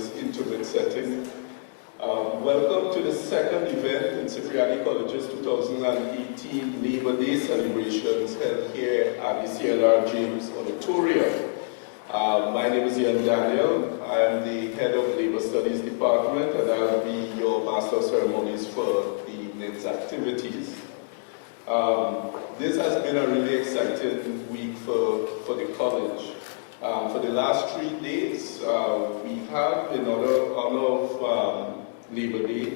this intimate setting. Welcome to the second event in Cipriani College's 2018 Labor Day celebrations held here at the CLR James Auditorium. My name is Ian Daniel. I am the head of Labor Studies Department, and I'll be your Master of Ceremonies for the evening's activities. This has been a really exciting week for the college. For the last 3 days, we have in honor of Labor Day.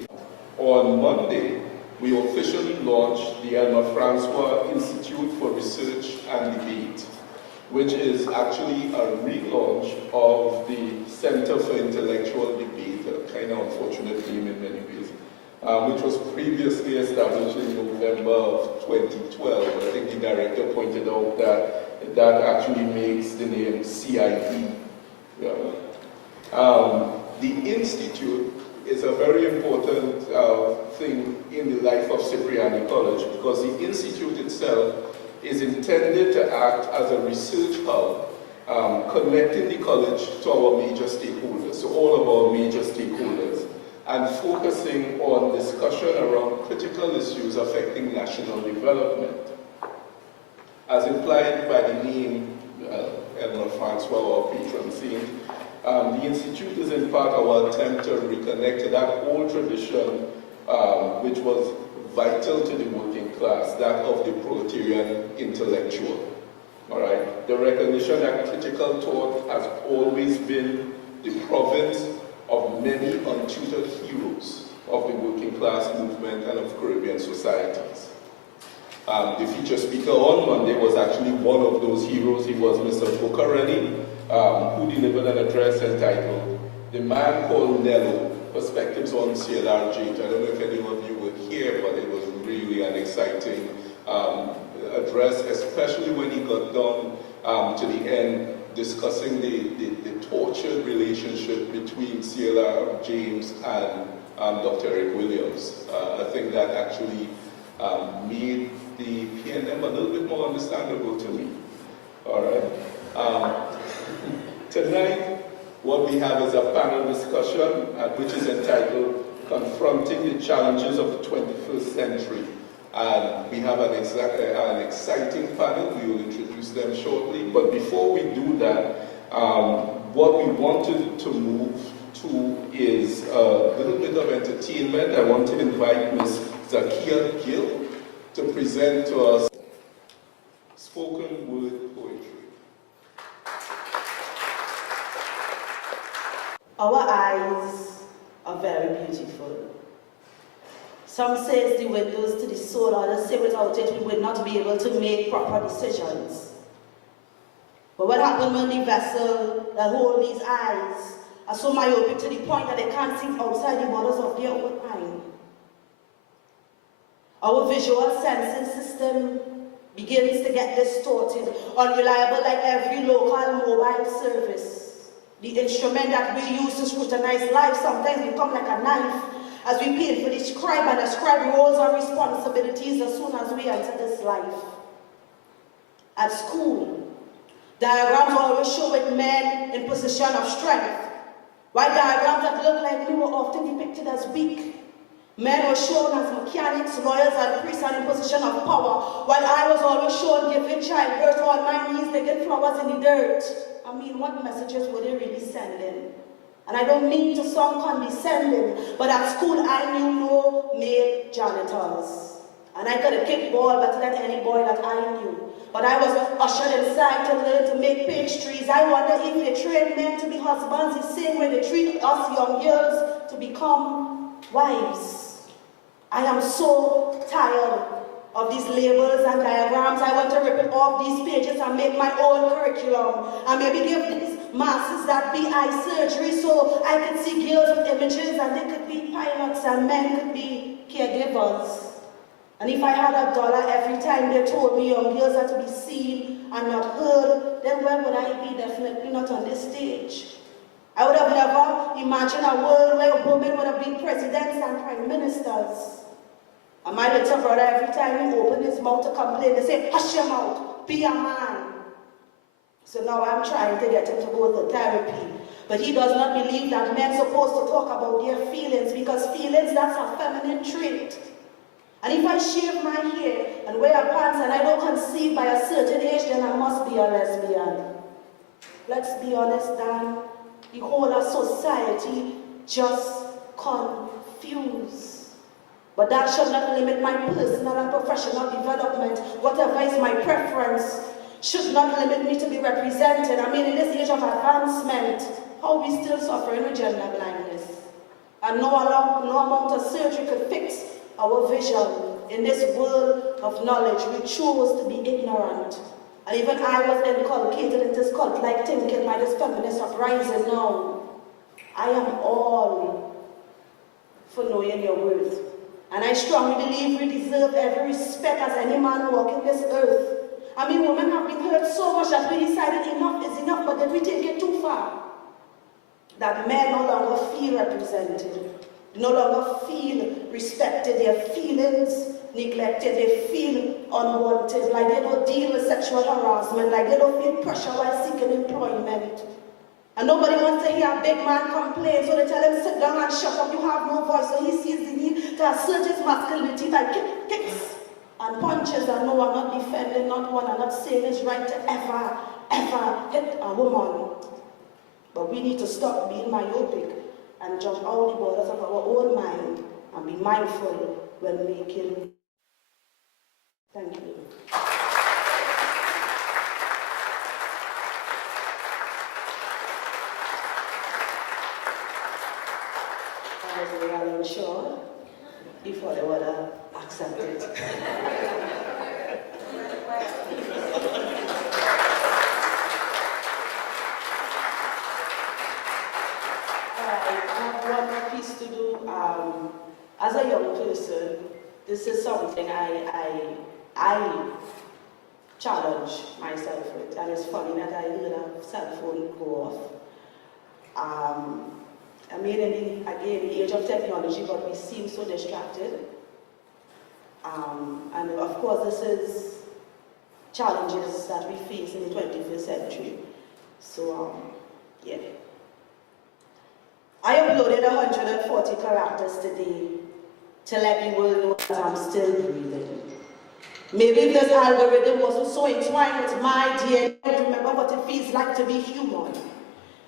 On Monday, we officially launched the Elma Francois Institute for Research and Debate, which is actually a relaunch of the Center for Intellectual Debate, a kind of unfortunate name in many ways, which was previously established in November of 2012. I think the director pointed out that that actually makes the name CID. Yeah. The Institute is a very important thing in the life of Cipriani College, because the Institute itself is intended to act as a research hub, connecting the college to our major stakeholders, so all of our major stakeholders, and focusing on discussion around critical issues affecting national development. As implied by the name Elma Francois, our patron saint, the Institute is in part our attempt to reconnect to that old tradition which was vital to the working class, that of the proletarian intellectual. All right? The recognition that critical thought has always been the province of many untutored heroes of the working class movement and of Caribbean societies. The featured speaker on Monday was actually one of those heroes. He was Mr. Bukarani, who delivered an address entitled "The Man Called Nello, Perspectives on CLR James." I don't know if any of you were here, but it was really an exciting address, especially when he got down to the end, discussing the tortured relationship between CLR James and Dr. Eric Williams. I think that actually made the PNM a little bit more understandable to me. All right. Tonight, what we have is a panel discussion, which is entitled "Confronting the Challenges of the 21st Century." And we have an exciting panel. We will introduce them shortly. But before we do that, what we wanted to move to is a little bit of entertainment. I want to invite Ms. Zakia Gill to present to us spoken word poetry. Our eyes are very beautiful. Some say it's the windows to the soul, others say without it we would not be able to make proper decisions. But what happens when the vessel that holds these eyes are so myopic to the point that they can't see outside the borders of their own mind? Our visual sensing system begins to get distorted, unreliable like every local mobile service. The instrument that we use to scrutinize life sometimes become like a knife as we painfully scribe and ascribe roles and responsibilities as soon as we enter this life. At school, diagrams always show with men in position of strength, while diagrams that look like me were often depicted as weak. Men were shown as mechanics, lawyers, and priests and in position of power, while I was always shown giving childbirth on my knees, digging flowers in the dirt. I mean, what messages were they really sending? And I don't mean to sound condescending, but at school I knew no male janitors. And I could have kicked ball better than any boy that I knew. But I was ushered inside to learn to make pastries. I wonder if they train men to be husbands the same way they treat us young girls to become wives. I am so tired of these labels and diagrams. I want to rip it off these pages and make my own curriculum. And maybe give these masses that be eye surgery so I could see girls with images and they could be pilots and men could be caregivers. And if I had $1 every time they told me young girls are to be seen and not heard, then where would I be? Definitely not on this stage. I would have never imagined a world where women would have been presidents and prime ministers. And my little brother, every time he opened his mouth to complain, they say, hush your mouth, be a man. So now I'm trying to get him to go to therapy. But he does not believe that men are supposed to talk about their feelings, because feelings, that's a feminine trait. And if I shave my hair and wear pants and I don't conceive by a certain age, then I must be a lesbian. Let's be honest, Dan. The whole of society just confused. But that should not limit my personal and professional development. Whatever is my preference should not limit me to be represented. I mean, in this age of advancement, how are we still suffering with gender blindness? And no amount of surgery could fix our vision. In this world of knowledge, we chose to be ignorant. And even I was inculcated in this cult-like thinking by this feminist uprising now. I am all for knowing your worth. And I strongly believe we deserve every respect as any man walking this earth. I mean, women have been hurt so much that we decided enough is enough, but then we take it too far. That men no longer feel represented, no longer feel respected, their feelings neglected, they feel unwanted, like they don't deal with sexual harassment, like they don't feel pressure while seeking employment. And nobody wants to hear a big man complain, so they tell him, sit down and shut up, you have no voice. So he sees the need to assert his masculinity by kicks and punches. And no, I'm not defending, not one, I'm not saying it's right to ever hit a woman. But we need to stop being myopic and jump out the borders of our own mind and be mindful when making. Thank you. I was really unsure before they would have accepted. To do as a young person, this is something I challenge myself with, and it's funny that I heard a cell phone go off. I mean, in the age of technology, but we seem so distracted. And of course, this is challenges that we face in the 21st century. So, yeah. I uploaded 140 characters today to let the world know that I'm still breathing. Maybe if this algorithm wasn't so entwined with my DNA, I'd remember what it feels like to be human.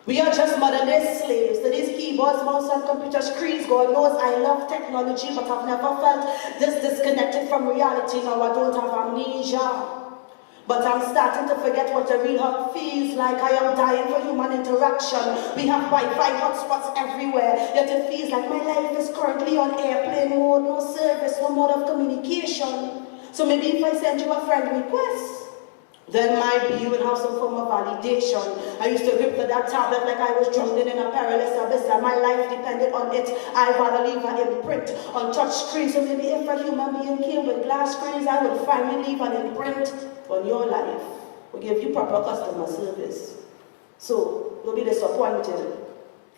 We are just modern-day slaves to these keyboards, mouse, and computer screens. God knows I love technology, but I've never felt this disconnected from reality. Now I don't have amnesia. But I'm starting to forget what a real hug feels like. I am dying for human interaction. We have Wi-Fi hotspots everywhere, yet it feels like my life is currently on airplane mode, no service, no mode of communication. So maybe if I send you a friend request, then maybe you will have some form of validation. I used to grip for that tablet like I was drowning in a perilous abyss, and my life depended on it. I'd rather leave an imprint on touch screen. So maybe if a human being came with glass screens, I would finally leave an imprint on your life. We'll give you proper customer service. So don't be disappointed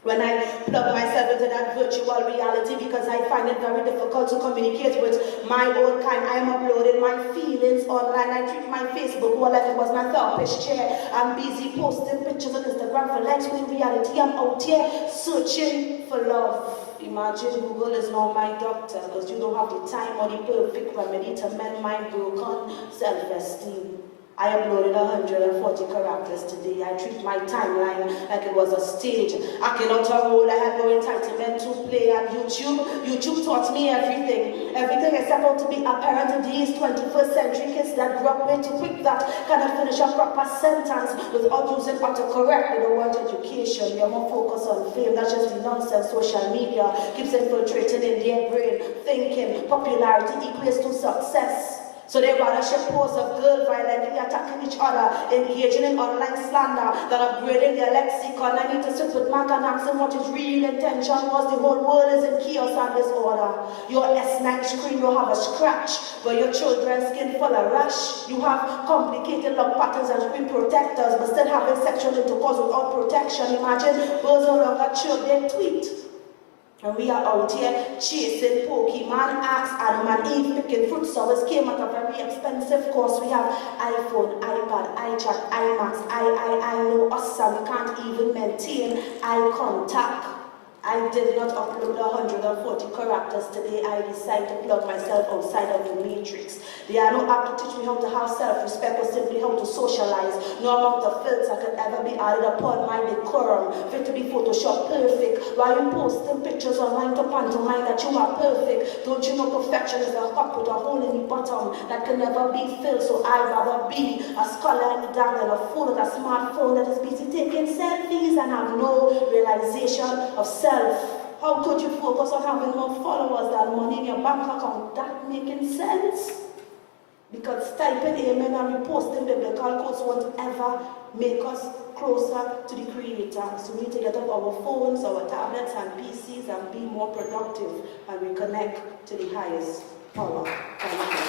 when I plug myself into that virtual reality, because I find it very difficult to communicate with my own kind. I am uploading my feelings online. I treat my Facebook wall like it was my therapist chair. I'm busy posting pictures on Instagram for likes, when in reality I'm out here searching for love. Imagine Google is now my doctor, because you don't have the time or the perfect remedy to mend my broken self-esteem. I uploaded 140 characters today. I treat my timeline like it was a stage. Acting out a role I had no entitlement to play on YouTube. YouTube taught me everything. Everything except how to be a parent to these 21st century kids that grew up way too quick that cannot finish a proper sentence without using autocorrect. They don't want education. They're more focused on fame. That's just the nonsense social media keeps infiltrating in their brain, thinking popularity equates to success. So they rather share posts of girls violently attacking each other, engaging in online slander, than upgrading their lexicon. I need to sit with Mark and ask him what his real intention was. The whole world is in chaos and disorder. Your S9 screen will have a scratch, but your children's skin full of rash. You have complicated lock patterns and screen protectors, but still having sexual intercourse without protection. Imagine birds no longer chirp, they tweet. And we are out here chasing Pokemon, Axe, Adam and Eve, picking fruit sours, came at a very expensive cost. We have iPhone, iPad, iChat, iMacs, I know us, and we can't even maintain eye contact. I did not upload 140 characters today. I decided to plug myself outside of the matrix. There are no app to teach me how to have self-respect or simply how to socialize. No amount of filter could ever be added upon my decorum. Fit to be Photoshop perfect. Why you posting pictures online to pantomime that you are perfect? Don't you know perfection is a cup with a hole in the bottom that can never be filled? So I'd rather be a scholar in the dark than a fool with a smartphone that is busy taking selfies and have no realization of self. How could you focus on having more followers than money in your bank account? That making sense? Because typing amen and reposting biblical quotes won't ever make us closer to the Creator. So we need to get off our phones, our tablets and PCs and be more productive and reconnect to the highest power. Thank you.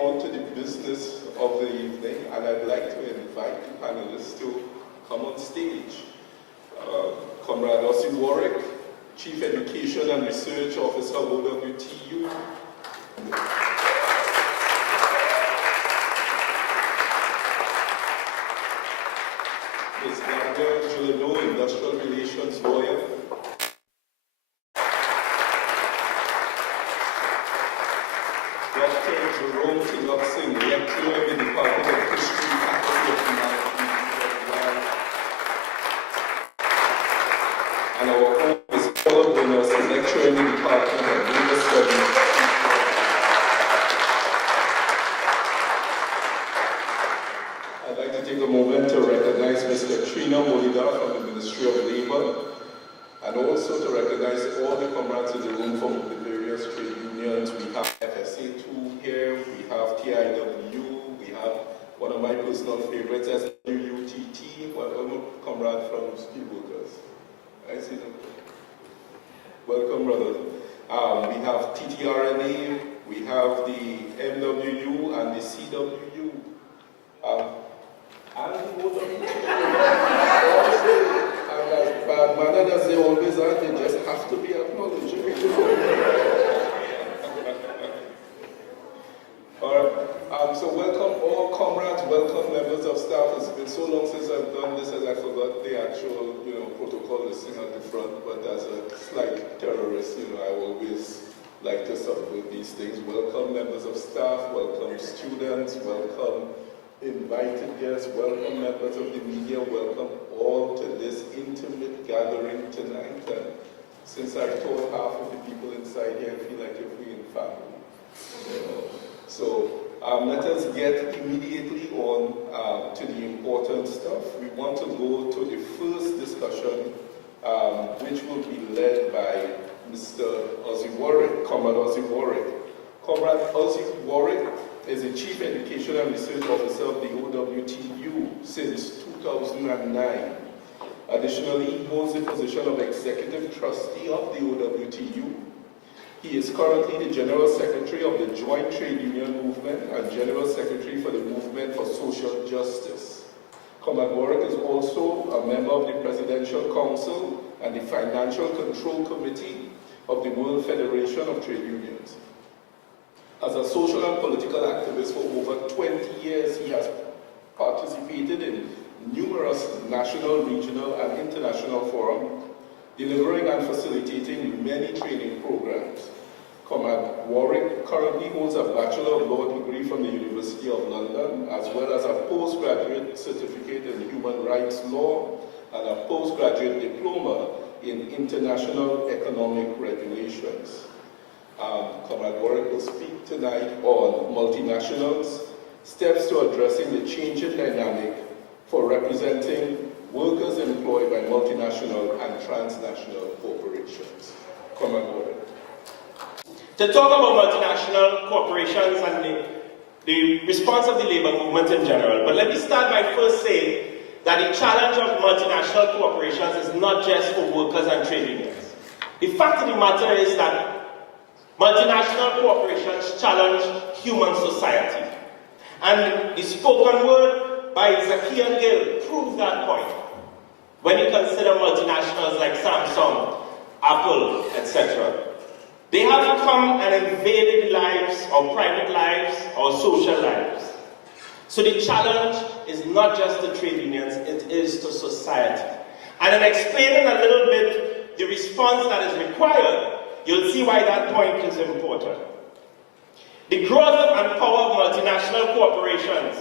On to the business of the evening, and I'd like to invite the panelists to come on stage. Comrade Ozzi Warwick, Chief Education and Research Officer, OWTU. Ms. Nadia Julino, Industrial Relations Lawyer. Dr. Jerome Tilloxin, lecturer in the Department of History, Faculty of Humanities, and our own is Paul Bonus, lecturer in the Department of Legal Studies. I'd like to take a moment to recognize Mr. Trina Molida from the Ministry of Labor, and also to recognize all the comrades in the room from the various trade unions. We have FSA2 here, we have TIWU, we have one of my personal favorites, SWUTT, welcome, comrade from Steelworkers. I see them. Welcome, brother. We have TTRNA, we have the MWU and the CWU. And the OWTU. And as bad mannered as they always are, they just have to be acknowledged. So welcome all comrades, welcome members of staff. It's been so long since I've done this as I forgot the actual, protocol listing at the front, but as a slight terrorist, I always like to subvert these things. Welcome members of staff, welcome students, welcome invited guests, welcome members of the media, welcome all to this intimate gathering tonight. And since I've told half of the people inside here, I feel like we're in family. So let us get immediately on to the important stuff. We want to go to the first discussion, which will be led by Mr. Ozzi Warwick, Comrade Ozzi Warwick. Comrade Ozzi Warwick is the Chief Education and Research Officer of the OWTU since 2009. Additionally, he holds the position of Executive Trustee of the OWTU. He is currently the General Secretary of the Joint Trade Union Movement and General Secretary for the Movement for Social Justice. Comrade Warwick is also a member of the Presidential Council and the Financial Control Committee of the World Federation of Trade Unions. As a social and political activist for over 20 years, he has participated in numerous national, regional, and international forums, delivering and facilitating many training programs. Comrade Warwick currently holds a Bachelor of Law degree from the University of London, as well as a postgraduate certificate in Human Rights Law and a postgraduate diploma in International Economic Regulations. Comrade Warwick will speak tonight on multinationals, steps to addressing the changing dynamic for representing workers employed by multinational and transnational corporations. Comrade Warwick. To talk about multinational corporations and the response of the labor movement in general, but let me start by first saying that the challenge of multinational corporations is not just for workers and trade unions. The fact of the matter is that multinational corporations challenge human society. And the spoken word by Zakiya Gill proved that point. When you consider multinationals like Samsung, Apple, etc., they have come and invaded lives, or private lives, or social lives. So the challenge is not just to trade unions, it is to society. And in explaining a little bit the response that is required, you'll see why that point is important. The growth and power of multinational corporations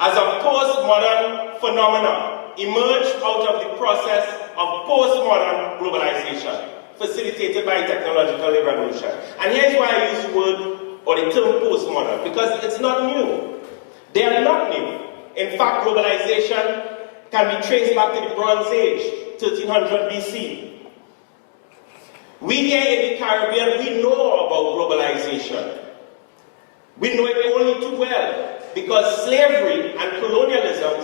as a postmodern phenomenon emerged out of the process of postmodern globalization, facilitated by technological revolution. And here's why I use the word or the term postmodern, because it's not new. They are not new. In fact, globalization can be traced back to the Bronze Age, 1300 BC. We here in the Caribbean, we know about globalization. We know it only too well, because slavery and colonialism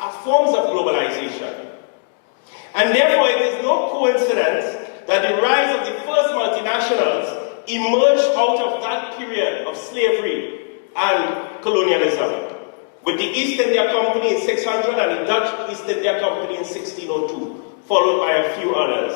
are forms of globalization. And therefore, it is no coincidence that the rise of the first multinationals emerged out of that period of slavery and colonialism, with the East India Company in 600 and the Dutch East India Company in 1602, followed by a few others.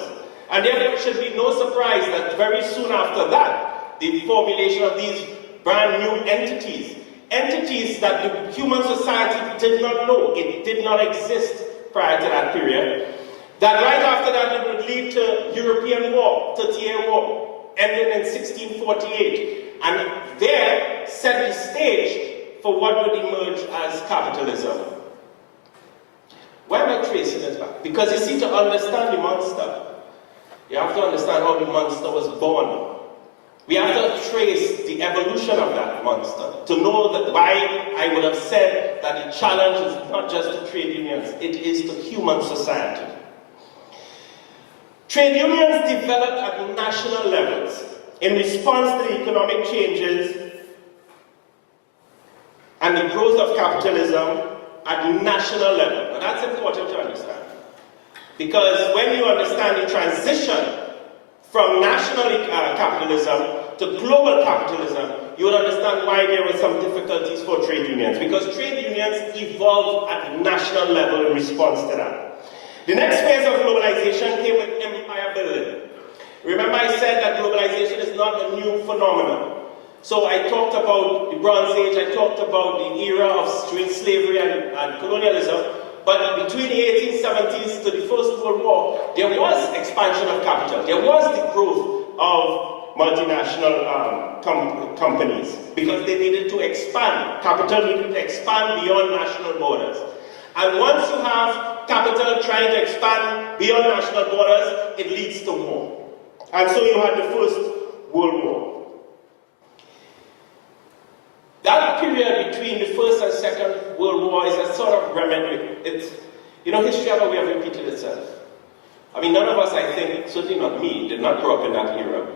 And therefore, it should be no surprise that very soon after that, the formulation of these brand new entities that the human society did not know, it did not exist prior to that period, that right after that it would lead to European War, 30-year War, ending in 1648, and there set the stage for what would emerge as capitalism. Why am I tracing it back? Because you see, to understand the monster, you have to understand how the monster was born. We have to trace the evolution of that monster to know that why I would have said that the challenge is not just to trade unions, it is to human society. Trade unions developed at national levels in response to the economic changes and the growth of capitalism at national level. Now that's important to understand. Because when you understand the transition from national capitalism to global capitalism, you will understand why there were some difficulties for trade unions. Because trade unions evolved at the national level in response to that. The next phase of globalization came with empire building. Remember I said that globalization is not a new phenomenon. So I talked about the Bronze Age, I talked about the era of slavery and colonialism, but between the 1870s to the First World War, there was expansion of capital. There was the growth of multinational companies because they needed to expand. Capital needed to expand beyond national borders. And once you have capital trying to expand beyond national borders, it leads to war. And so you had the First World War. That period between the First and Second World War is a sort of remedy. It's, you know, history has a way of repeating itself. I mean, none of us, I think, certainly not me, did not grow up in that era.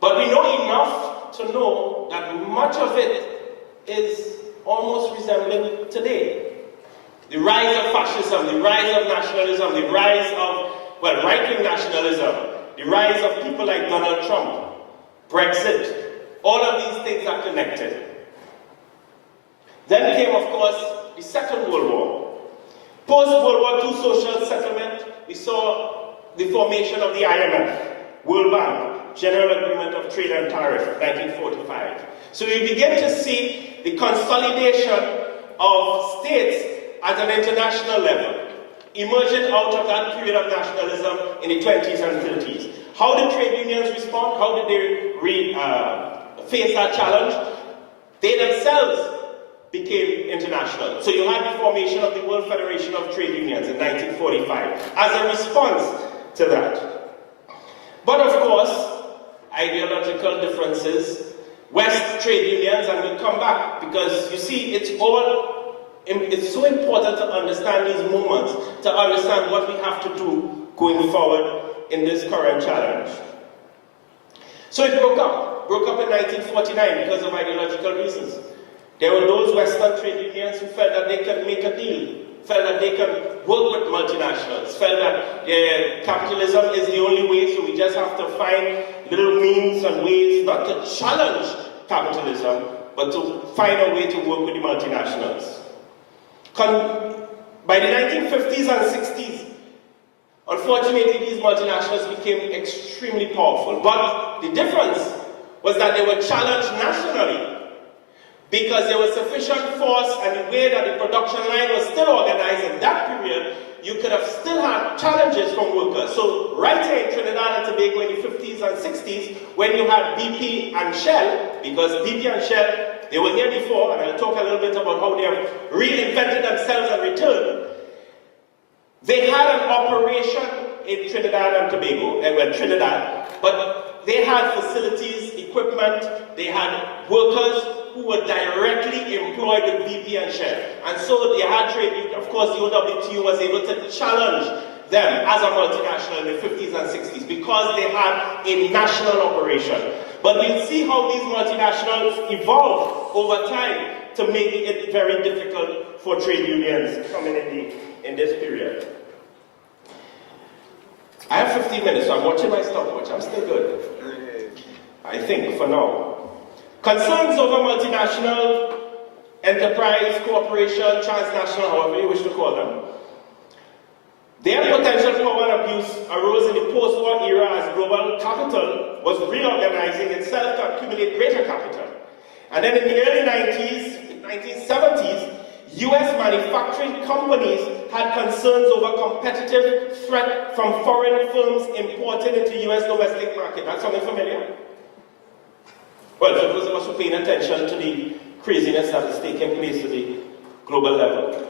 But we know enough to know that much of it is almost resembling today. The rise of fascism, the rise of nationalism, the rise of, well, right-wing nationalism, the rise of people like Donald Trump, Brexit, all of these things are connected. Then came, of course, the Second World War. Post-World War II social settlement, we saw the formation of the IMF, World Bank, General Agreement of Trade and Tariff, 1945. So we begin to see the consolidation of states at an international level, emerging out of that period of nationalism in the 20s and 30s. How did trade unions respond? How did they face that challenge? They themselves became international. So you had the formation of the World Federation of Trade Unions in 1945 as a response to that. But of course, ideological differences, West trade unions, and we'll come back because you see, it's so important to understand these moments, to understand what we have to do going forward in this current challenge. So it broke up in 1949 because of ideological reasons. There were those Western trade unions who felt that they could make a deal, felt that they could work with multinationals, felt that capitalism is the only way, so we just have to find little means and ways not to challenge capitalism, but to find a way to work with the multinationals. By the 1950s and 60s, unfortunately, these multinationals became extremely powerful. But the difference was that they were challenged nationally because there was sufficient force, and the way that the production line was still organized in that period, you could have still had challenges from workers. So right here in Trinidad and Tobago in the 50s and 60s, when you had BP and Shell, because BP and Shell, they were here before, and I'll talk a little bit about how they have reinvented themselves and returned. They had an operation in Trinidad and Tobago, Trinidad, but they had facilities, equipment, they had workers who were directly employed with BP and Shell. And so they had trade, of course the OWTU was able to challenge them as a multinational in the 50s and 60s because they had a national operation. But we'll see how these multinationals evolved over time to make it very difficult for trade unions coming in this period. I have 15 minutes, so I'm watching my stopwatch. I'm still good, I think, for now. Concerns over multinational enterprise, corporation, transnational, however you wish to call them. Their potential power and abuse arose in the post-war era as global capital was reorganizing itself to accumulate greater capital. And then in the early 1970s, US manufacturing companies had concerns over competitive threat from foreign firms imported into US domestic market. That's something familiar? Well, for those of us who are paying attention to the craziness that is taking place at the global level.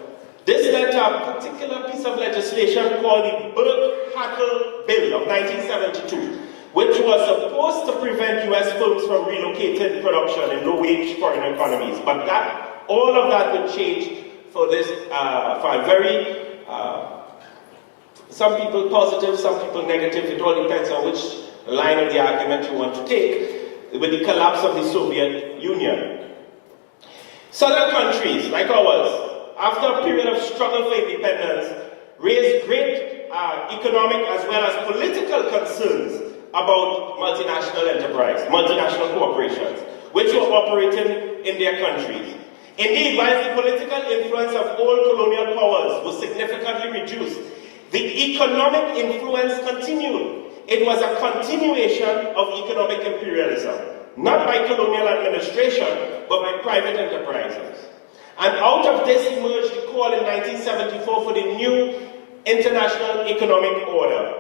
This led to a particular piece of legislation called the Burke-Hackle Bill of 1972, which was supposed to prevent US firms from relocating production in low-wage foreign economies. But all of that would change for this, for a very, some people positive, some people negative. It all depends on which line of the argument you want to take with the collapse of the Soviet Union. Southern countries, like ours, after a period of struggle for independence, raised great economic as well as political concerns about multinational enterprise, multinational corporations, which were operating in their countries. Indeed, while the political influence of old colonial powers was significantly reduced, the economic influence continued. It was a continuation of economic imperialism, not by colonial administration, but by private enterprises. And out of this emerged the call in 1974 for the new international economic order.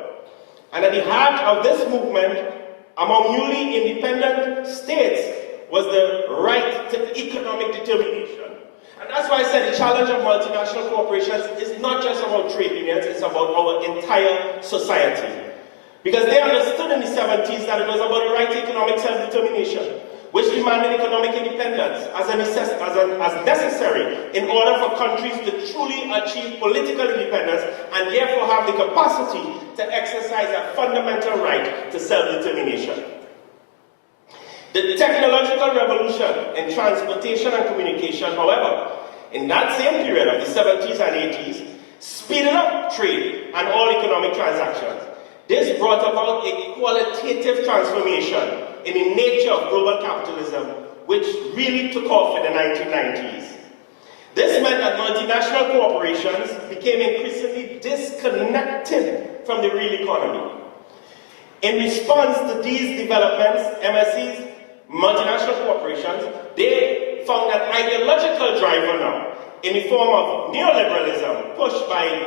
And at the heart of this movement, among newly independent states, was the right to economic determination. And that's why I said the challenge of multinational corporations is not just about trade unions, it's about our entire society. Because they understood in the 70s that it was about the right to economic self-determination, which demanded economic independence as necessary in order for countries to truly achieve political independence and therefore have the capacity to exercise a fundamental right to self-determination. The technological revolution in transportation and communication, however, in that same period of the 70s and 80s, speeded up trade and all economic transactions. This brought about a qualitative transformation in the nature of global capitalism, which really took off in the 1990s. This meant that multinational corporations became increasingly disconnected from the real economy. In response to these developments, MSCs, multinational corporations, they found an ideological driver now in the form of neoliberalism pushed by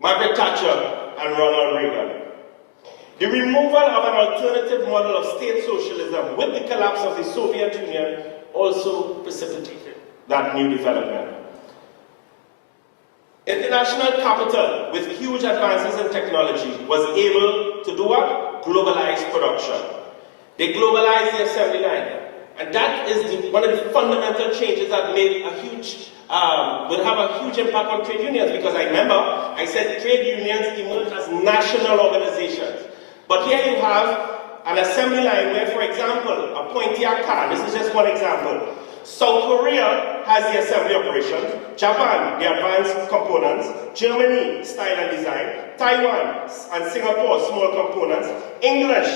Margaret Thatcher and Ronald Reagan. The removal of an alternative model of state socialism with the collapse of the Soviet Union also precipitated that new development. International capital with huge advances in technology was able to do what? Globalize production. They globalized the assembly line. And that is one of the fundamental changes that made a huge will have a huge impact on trade unions, because I remember I said trade unions emerged as national organizations. But here you have an assembly line where, for example, a Pontiac car, this is just one example, South Korea has the assembly operation, Japan, the advanced components, Germany, style and design, Taiwan and Singapore, small components, England,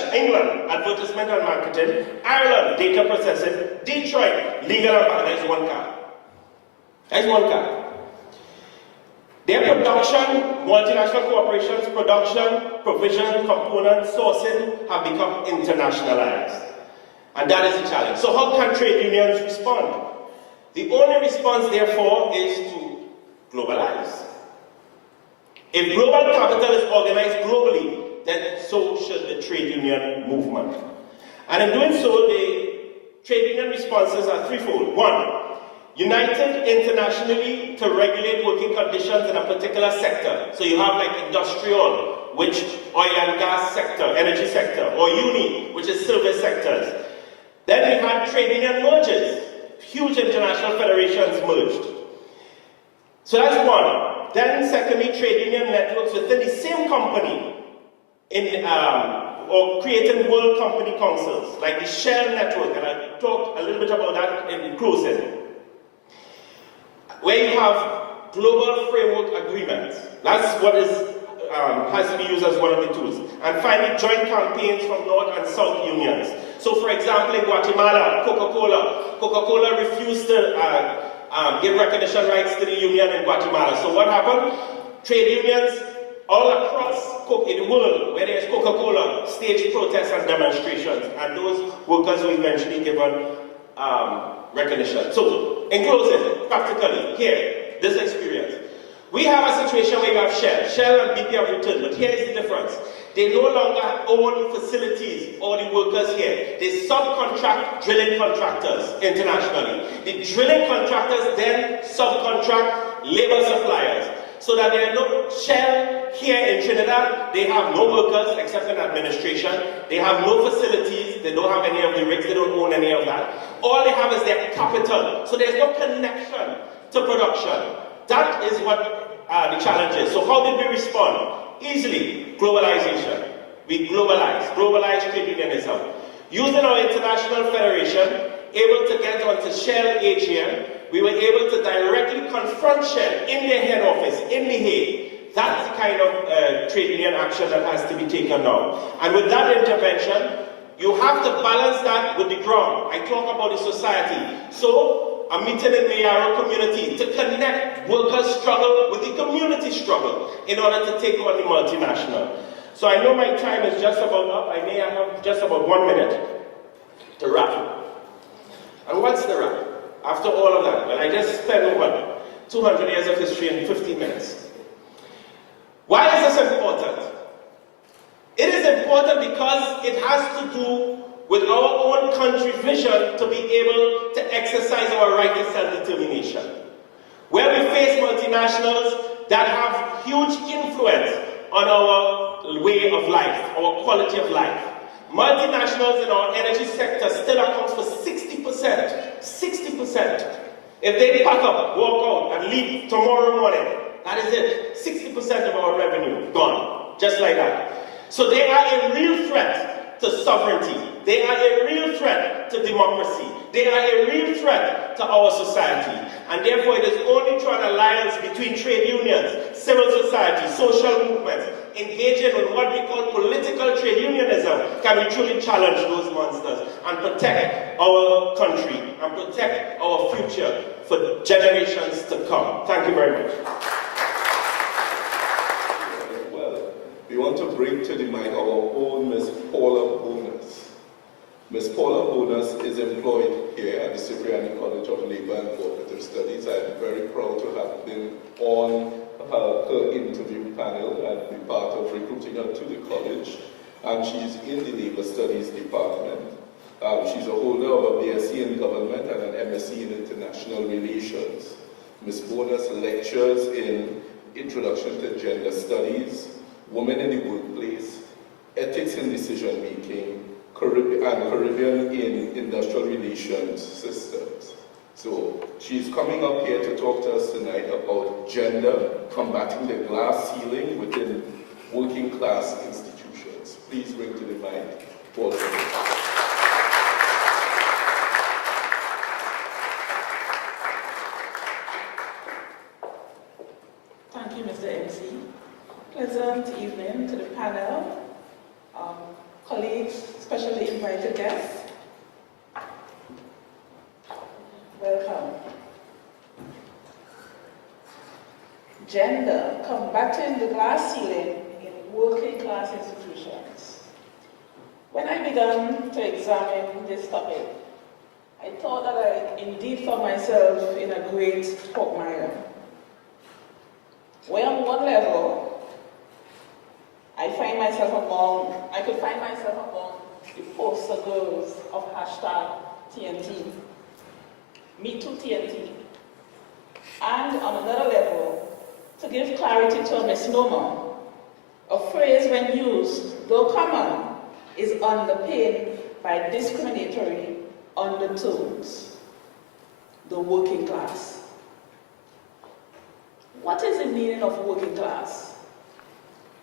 advertisement and marketing, Ireland, data processing, Detroit, legal and that is one car. That is one car. Their production, multinational corporations, production, provision, component, sourcing have become internationalized. And that is the challenge. So how can trade unions respond? The only response, therefore, is to globalize. If global capital is organized globally, then so should the trade union movement. And in doing so, the trade union responses are threefold. One, united internationally to regulate working conditions in a particular sector. So you have like industrial, which oil and gas sector, energy sector, or uni, which is service sectors. Then we had trade union mergers. Huge international federations merged. So that's one. Then secondly, trade union networks within the same company or creating world company councils, like the Shell network, and I talked a little bit about that in closing, where you have global framework agreements. That's what has to be used as one of the tools. And finally, joint campaigns from North and South unions. So for example, in Guatemala, Coca-Cola refused to give recognition rights to the union in Guatemala. So what happened? Trade unions all across in the world, where there's Coca-Cola, staged protests and demonstrations, and those workers were eventually given recognition. So, in closing, practically, here, this experience. We have a situation where you have Shell. Shell and BP have returned, but here is the difference. They no longer own facilities or the workers here. They subcontract drilling contractors internationally. The drilling contractors then subcontract labor suppliers. So that there are no Shell here in Trinidad, they have no workers except in administration. They have no facilities, they don't have any of the rigs, they don't own any of that. All they have is their capital. So there's no connection to production. That is what the challenge is. So how did we respond? Easily, globalization. We globalized trade unionism. Using our international federation, able to get onto Shell AGM, we were able to directly confront Shell in their head office, in The Hague. That's the kind of trade union action that has to be taken now. And with that intervention, you have to balance that with the ground. I talk about the society. So, a meeting in Mayaro community to connect workers' struggle with the community struggle in order to take on the multinational. So I know my time is just about up. I may have just about 1 minute to wrap. And what's the wrap? After all of that, well, I just spent over 200 years of history in 15 minutes. Why is this important? It is important because it has to do with our own country vision to be able to exercise our right to self-determination. Where we face multinationals that have huge influence on our way of life, our quality of life. Multinationals in our energy sector still accounts for 60%. 60%. If they pack up, walk out, and leave tomorrow morning, that is it. 60% of our revenue gone. Just like that. So they are a real threat to sovereignty. They are a real threat to democracy. They are a real threat to our society. And therefore, it is only through an alliance between trade unions, civil society, social movements, engaging in what we call political trade unionism, can we truly challenge those monsters and protect our country and protect our future for generations to come. Thank you very much. Well, we want to bring to the mic our own Ms. Paula Bonus. Ms. Paula Bonus is employed here at the Cipriani College of Labor and Cooperative Studies. I'm very proud to have been on her interview panel and be part of recruiting her to the college. And she's in the Labor Studies department. She's a holder of a BSc in Government and an MSc in International Relations. Ms. Bonus lectures in Introduction to Gender Studies, Women in the Workplace, Ethics in Decision Making, and Caribbean in Industrial Relations Systems. So she's coming up here to talk to us tonight about gender, combating the glass ceiling within working class institutions. Please bring to the mic Paula. Gender, combating the glass ceiling in working class institutions. When I began to examine this topic, I thought that I indeed found myself in a great quagmire, where on one level, I could find myself among the poster girls of hashtag TNT, Me Too TNT, and on another level, to give clarity to a misnomer, a phrase when used, though common, is underpinned by discriminatory undertones, the working class. What is the meaning of working class?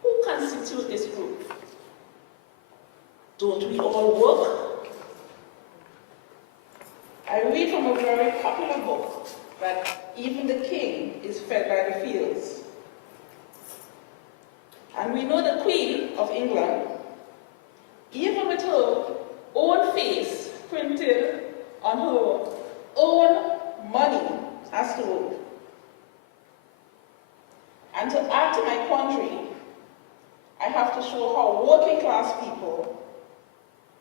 Who constitutes this group? Don't we all work? I read from a very popular book that even the king is fed by the fields. And we know the Queen of England, even with her own face printed on her own money, has to work. And to add to my country, I have to show how working class people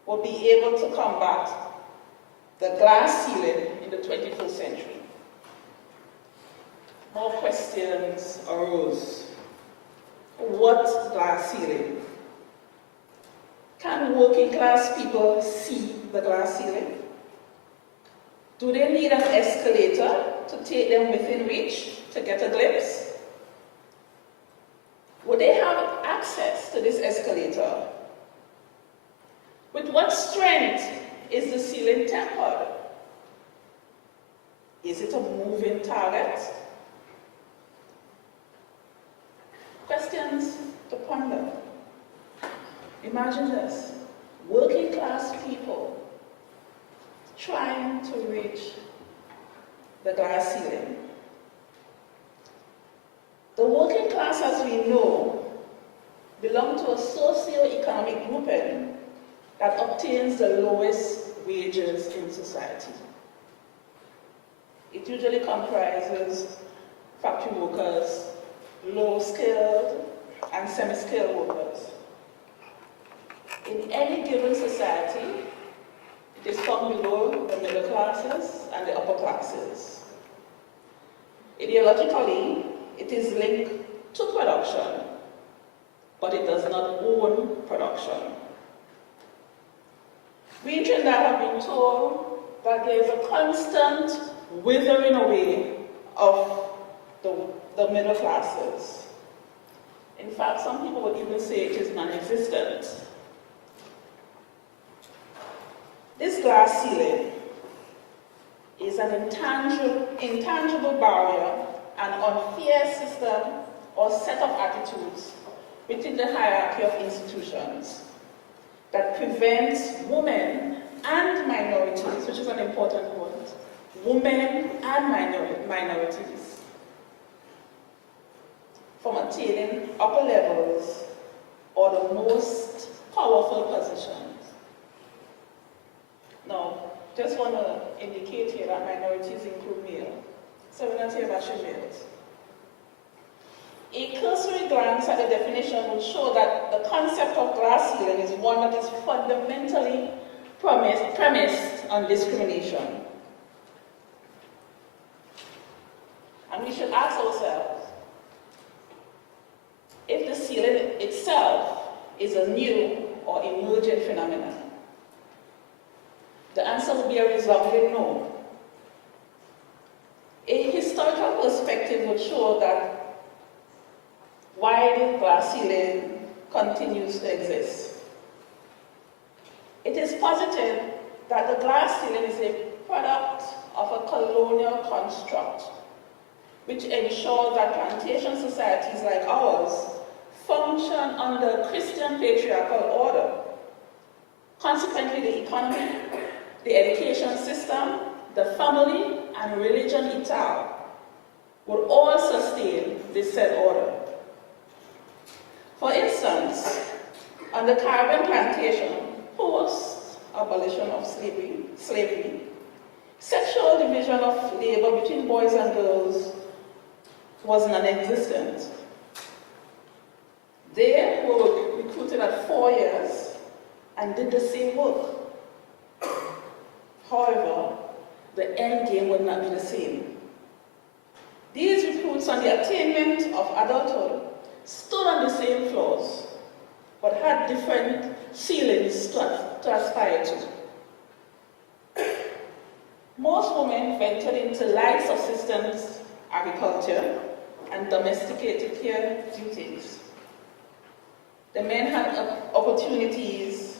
will be able to combat the glass ceiling in the 21st century. More questions arose. What glass ceiling? Can working class people see the glass ceiling? Do they need an escalator to take them within reach to get a glimpse? Would they have access to this escalator? With what strength is the ceiling tempered? Is it a moving target? Questions to ponder. Imagine this, working class people trying to reach the glass ceiling. The working class, as we know, belong to a socio-economic grouping that obtains the lowest wages in society. It usually comprises factory workers, low-skilled and semi-skilled workers. In any given society, it is found below the middle classes and the upper classes. Ideologically, it is linked to production, but it does not own production. We in Trinidad have been told that there is a constant withering away of the middle classes. In fact, some people would even say it is non-existent. This glass ceiling is an intangible barrier, an unfair system or set of attitudes within the hierarchy of institutions that prevents women and minorities, which is an important point, women and minorities, from attaining upper levels or the most powerful positions. Now, just want to indicate here that minorities include male. Severance here about males. A cursory glance at the definition will show that the concept of glass ceiling is one that is fundamentally premised on discrimination. And we should ask ourselves if the ceiling itself is a new or emergent phenomenon. The answer will be a resounding no. A historical perspective would show that why the glass ceiling continues to exist. It is posited that the glass ceiling is a product of a colonial construct which ensures that plantation societies like ours function under Christian patriarchal order. Consequently, the economy, the education system, the family, and religion et al. Would all sustain this said order. For instance, on the Caribbean plantation, post-abolition of slavery, sexual division of labor between boys and girls was non-existent. They were recruited at 4 years and did the same work. However, the end game would not be the same. These recruits on the attainment of adulthood stood on the same floors, but had different ceilings to aspire to. Most women ventured into light subsistence agriculture and domesticated care duties. The men had opportunities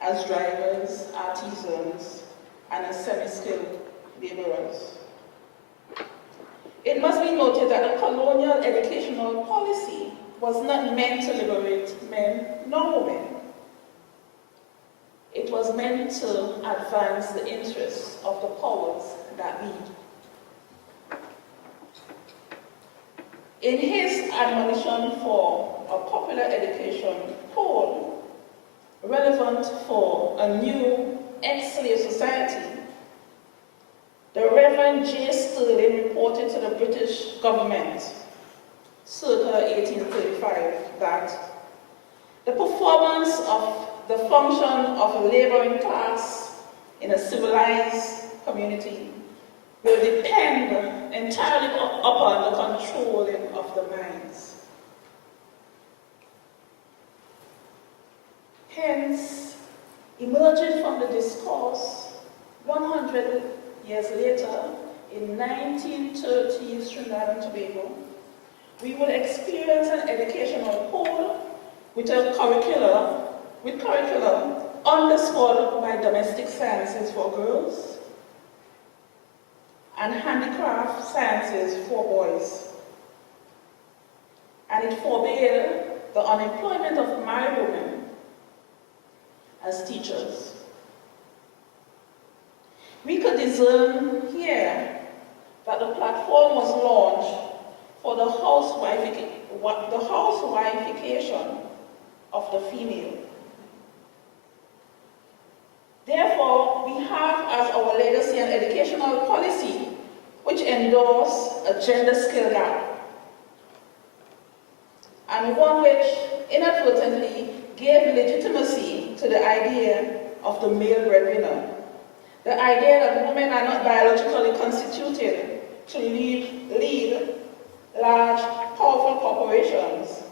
as drivers, artisans, and as semi-skilled laborers. It must be noted that the colonial educational policy was not meant to liberate men nor women. It was meant to advance the interests of the powers that be. In his admonition for a popular education poll relevant for a new ex-slave society, the Reverend J. Sterling reported to the British government circa 1835 that the performance of the function of a laboring class in a civilized community will depend entirely upon the controlling of the minds. Hence, emerging from the discourse 100 years later, in 1930s Trinidad and Tobago, we will experience an educational pole with curriculum underscored by domestic sciences for girls and handicraft sciences for boys. And it forbade the unemployment of married women as teachers. We could discern here that the platform was launched for the housewifeification of the female. Therefore, we have as our legacy an educational policy which endorsed a gender skill gap, and one which inadvertently gave legitimacy to the idea of the male breadwinner. The idea that women are not biologically constituted to lead large, powerful corporations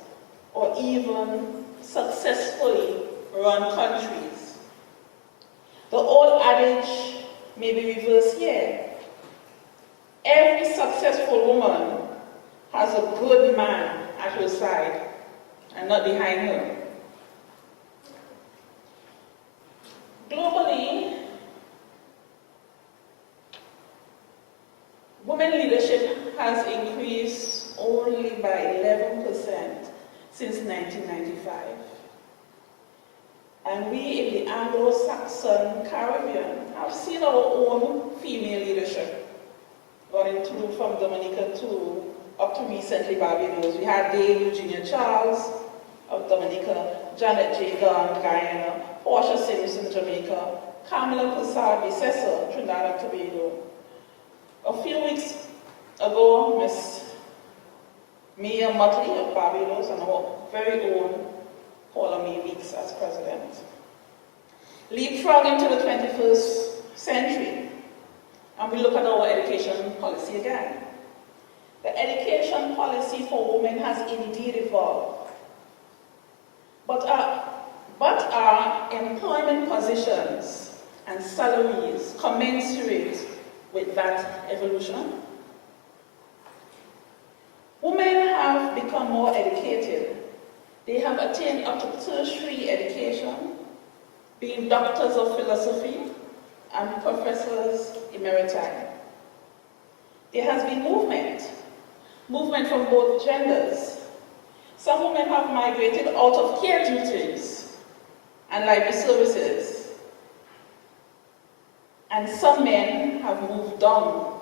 or even successfully run countries. The old adage may be reversed here. Every successful woman has a good man at her side and not behind her. Globally, women leadership has increased only by 11% since 1995. And we in the Anglo-Saxon Caribbean have seen our own female leadership running through from Dominica to up to recently Barbados. We had Dame Eugenia Charles of Dominica, Janet J. Gunn, Guyana, Portia Simpson, Jamaica, Kamala Prasad Bissessa, Trinidad and Tobago. A few weeks ago, Miss Mia Muttley of Barbados and our very own Paula May Weeks as president. Leapfrog into the 21st century, and we look at our education policy again. The education policy for women has indeed evolved, but are employment positions and salaries commensurate with that evolution? Women have become more educated. They have attained up to tertiary education, being doctors of philosophy and professors emeriti. There has been movement from both genders. Some women have migrated out of care duties and library services, and some men have moved down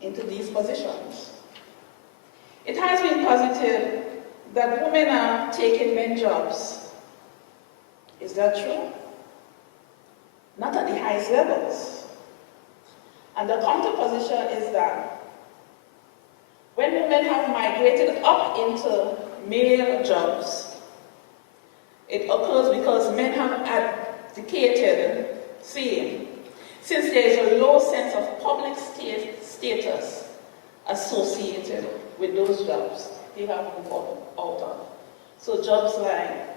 into these positions. It has been posited that women are taking men jobs. Is that true? Not at the highest levels. And the counterposition is that When women have migrated up into male jobs, it occurs because men have abdicated fame, since there is a low sense of public status associated with those jobs they have moved out of. So jobs like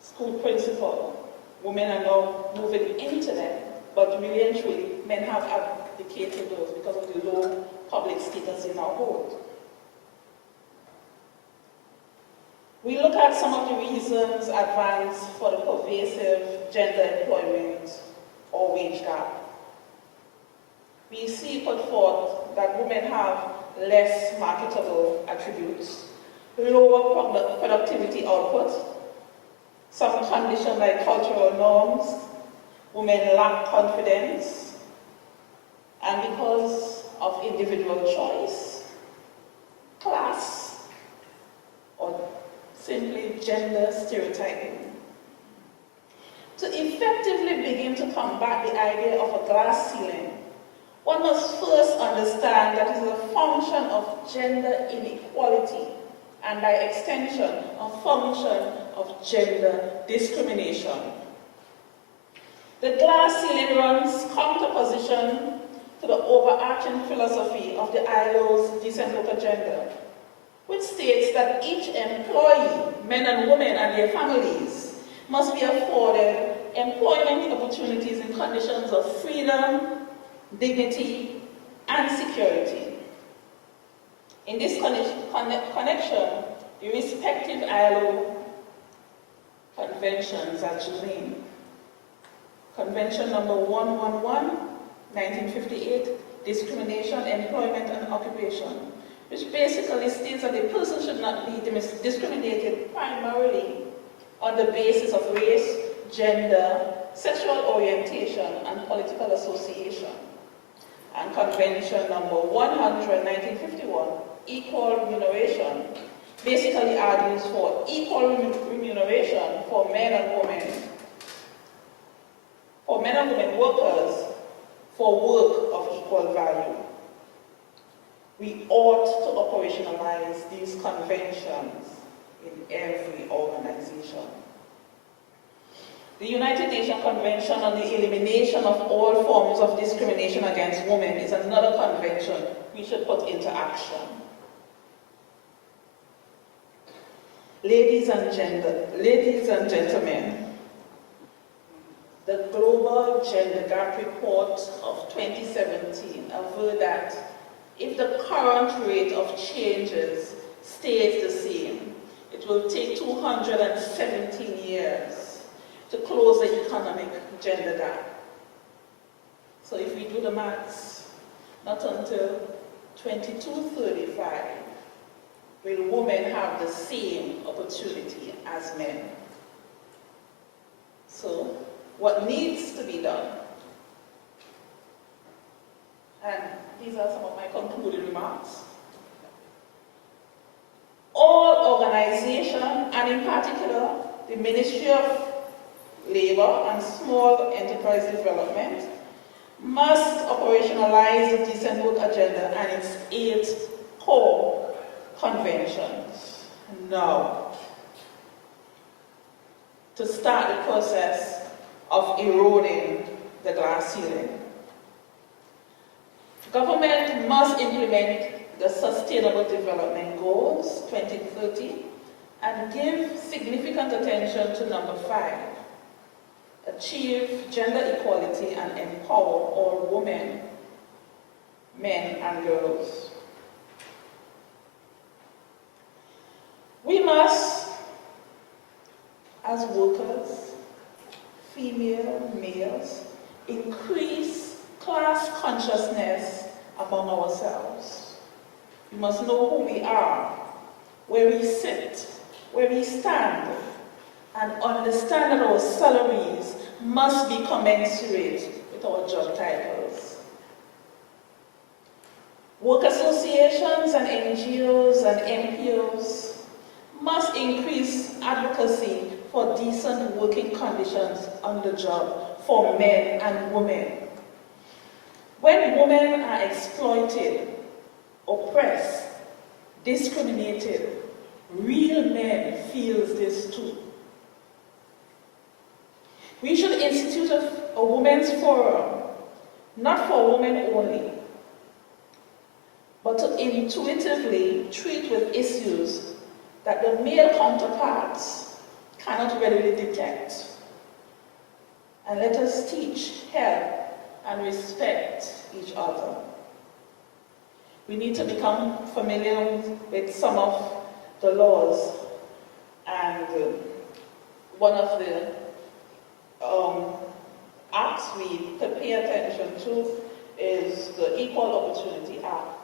school principal, women are now moving into them, but really and truly, men have abdicated those because of the low public status they now hold. We look at some of the reasons advanced for the pervasive gender employment or wage gap. We see put forth that women have less marketable attributes, lower productivity output, some conditions like cultural norms, women lack confidence, and because of individual choice, class, or simply gender stereotyping. To effectively begin to combat the idea of a glass ceiling, one must first understand that it is a function of gender inequality and by extension, a function of gender discrimination. The glass ceiling runs counterposition to the overarching philosophy of the ILO's decent work agenda, which states that each employee, men and women and their families, must be afforded employment opportunities in conditions of freedom, dignity, and security. In this connection, the respective ILO conventions are germane. Convention number 111, 1958, Discrimination, Employment and Occupation, which basically states that a person should not be discriminated primarily on the basis of race, gender, sexual orientation, and political association. And Convention number 100, 1951, Equal Remuneration, basically argues for equal remuneration for men and women workers for work of equal value. We ought to operationalize these conventions in every organization. The United Nations Convention on the Elimination of All Forms of Discrimination Against Women is another convention we should put into action. Ladies and gentlemen, the Global Gender Gap Report of 2017 averred that if the current rate of changes stays the same, it will take 217 years to close the economic gender gap. So if we do the maths, not until 2235 will women have the same opportunity as men. So what needs to be done, and these are some of my concluding remarks, all organizations, and in particular the Ministry of Labor and Small Enterprise Development, must operationalize the decent work agenda and its 8 core conventions now to start the process of eroding the glass ceiling. Government must implement the Sustainable Development Goals 2030 and give significant attention to number 5, achieve gender equality and empower all women, men and girls. We must, as workers, female, males, increase class consciousness among ourselves. We must know who we are, where we sit, where we stand, and understand that our salaries must be commensurate with our job titles. Work associations and NGOs and NPOs must increase advocacy for decent working conditions on the job for men and women. When women are exploited, oppressed, discriminated. Real men feels this too. We should institute a women's forum, not for women only, but to intuitively treat with issues that the male counterparts cannot readily detect. And let us teach, help, and respect each other. We need to become familiar with some of the laws, and one of the acts we could pay attention to is the Equal Opportunity Act,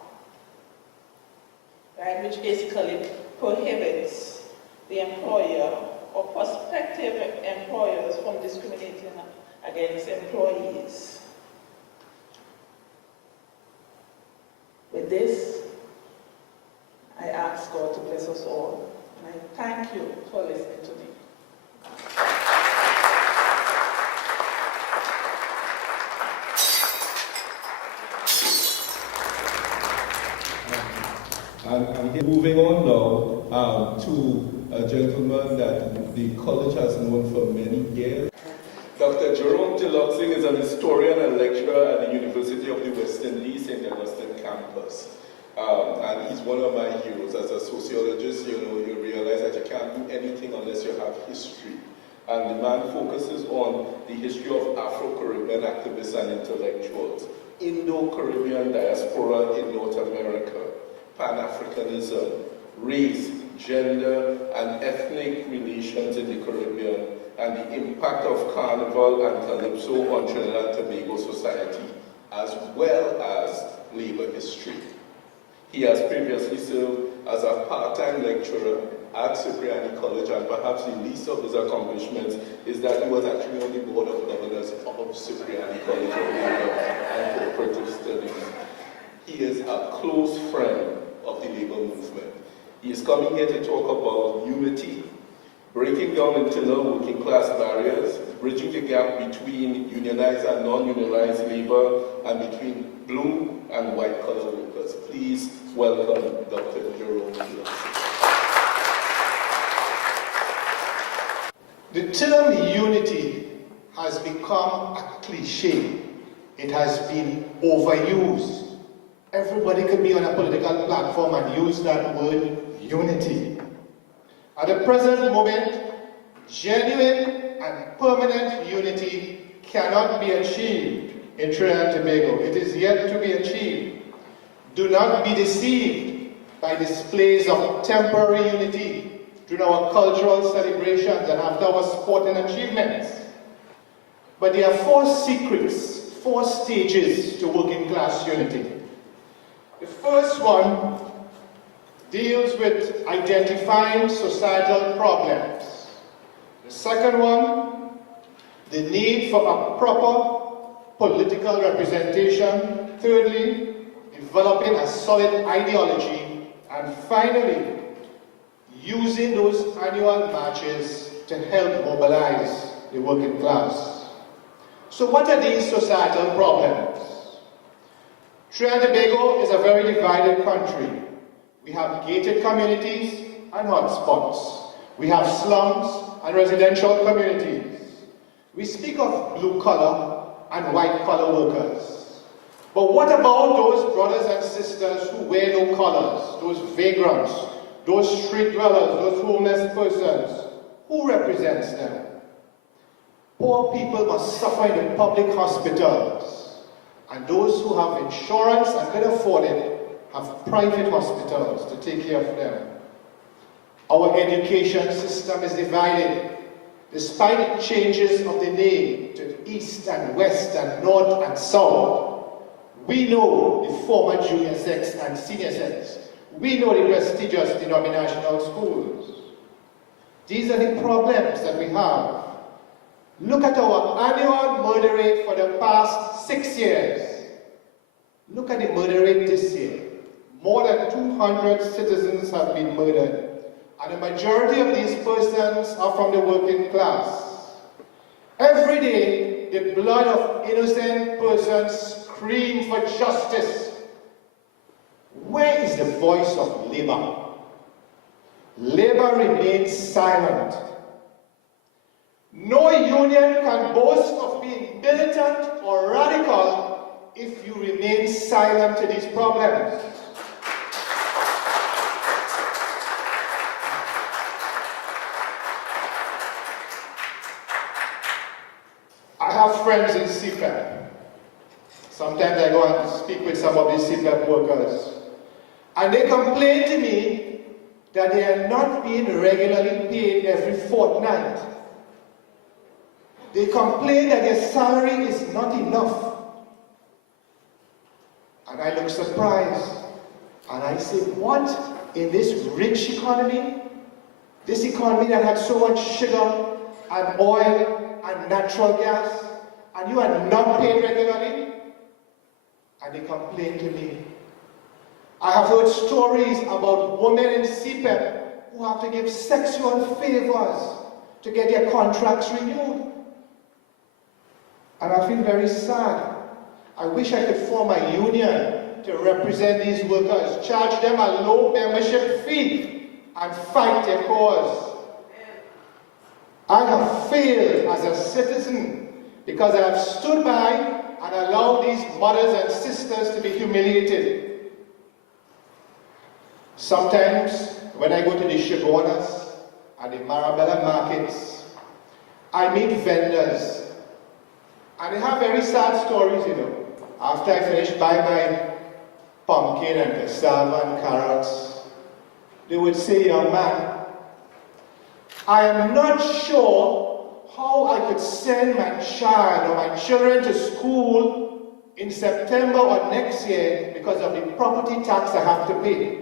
right, which basically prohibits the employer or prospective employers from discriminating against employees. With this, I ask God to bless us all, and I thank you for listening to me. And moving on now to a gentleman that the college has known for many years. Dr. Jerome Tillotson is an historian and lecturer at the University of the West Indies St. Augustine campus. And he's one of my heroes. As a sociologist, you realize that you can't do anything unless you have history. And the man focuses on the history of Afro-Caribbean activists and intellectuals, Indo-Caribbean diaspora in North America, Pan-Africanism, race, gender, and ethnic relations in the Caribbean, and the impact of Carnival and Calypso on Trinidad and Tobago society, as well as labor history. He has previously served as a part-time lecturer at Cipriani College, and perhaps the least of his accomplishments is that he was actually on the board of governors of Cipriani College of Labor and Cooperative Studies. He is a close friend of the labor movement. He is coming here to talk about unity, breaking down internal working class barriers, bridging the gap between unionized and non-unionized labor, and between blue and white collar workers. Please welcome Dr. Jerome Tillotson. The term unity has become a cliche. It has been overused. Everybody could be on a political platform and use that word unity. At the present moment, genuine and permanent unity cannot be achieved in Trinidad and Tobago. It is yet to be achieved. Do not be deceived by displays of temporary unity during our cultural celebrations and after our sporting achievements. But there are 4 secrets, 4 stages to working class unity. The first one deals with identifying societal problems. The second one, the need for a proper political representation. Thirdly, developing a solid ideology. And finally, using those annual marches to help mobilize the working class. So what are these societal problems? Trinidad and Tobago is a very divided country. We have gated communities and hotspots. We have slums and residential communities. We speak of blue-collar and white-collar workers. But what about those brothers and sisters who wear no collars, those vagrants, those street dwellers, those homeless persons? Who represents them? Poor people must suffer in the public hospitals. And those who have insurance and can afford it have private hospitals to take care of them. Our education system is divided. Despite the changes of the name to East and West and North and South, we know the former junior sex and senior sex. We know the prestigious denominational schools. These are the problems that we have. Look at our annual murder rate for the past 6 years. Look at the murder rate this year. More than 200 citizens have been murdered, and the majority of these persons are from the working class. Every day, the blood of innocent persons scream for justice. Where is the voice of labor? Labor remains silent. No union can boast of being militant or radical if you remain silent to these problems. I have friends in CPEP. Sometimes I go and speak with some of these CPEP workers, and they complain to me that they are not being regularly paid every fortnight. They complain that their salary is not enough. And I look surprised, and I say, what? In this rich economy? This economy that had so much sugar and oil and natural gas, and you are not paid regularly? And they complain to me. I have heard stories about women in CPEP who have to give sexual favors to get their contracts renewed. And I feel very sad. I wish I could form a union to represent these workers, charge them a low membership fee, and fight their cause. I have failed as a citizen because I have stood by and allowed these mothers and sisters to be humiliated. Sometimes, when I go to the Shigonas and the Marabella markets, I meet vendors. And they have very sad stories, you know. After I finish buying my pumpkin and cassava and carrots, they would say, young man, I am not sure how I could send my child or my children to school in September or next year because of the property tax I have to pay.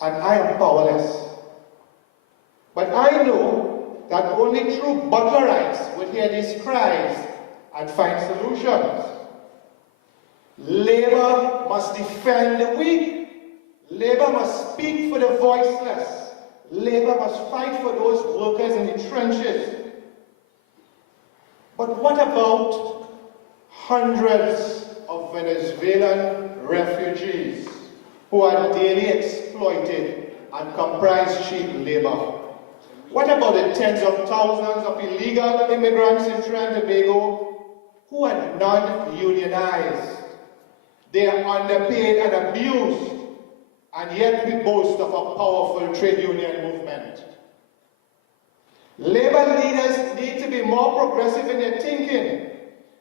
And I am powerless. But I know that only true Butlerites would hear these cries and find solutions. Labor must defend the weak. Labor must speak for the voiceless. Labor must fight for those workers in the trenches. But what about hundreds of Venezuelan refugees who are daily exploited and comprise cheap labor? What about the tens of thousands of illegal immigrants in Trinidad and Tobago who are non-unionized? They are underpaid and abused, and yet we boast of a powerful trade union movement. Labor leaders need to be more progressive in their thinking,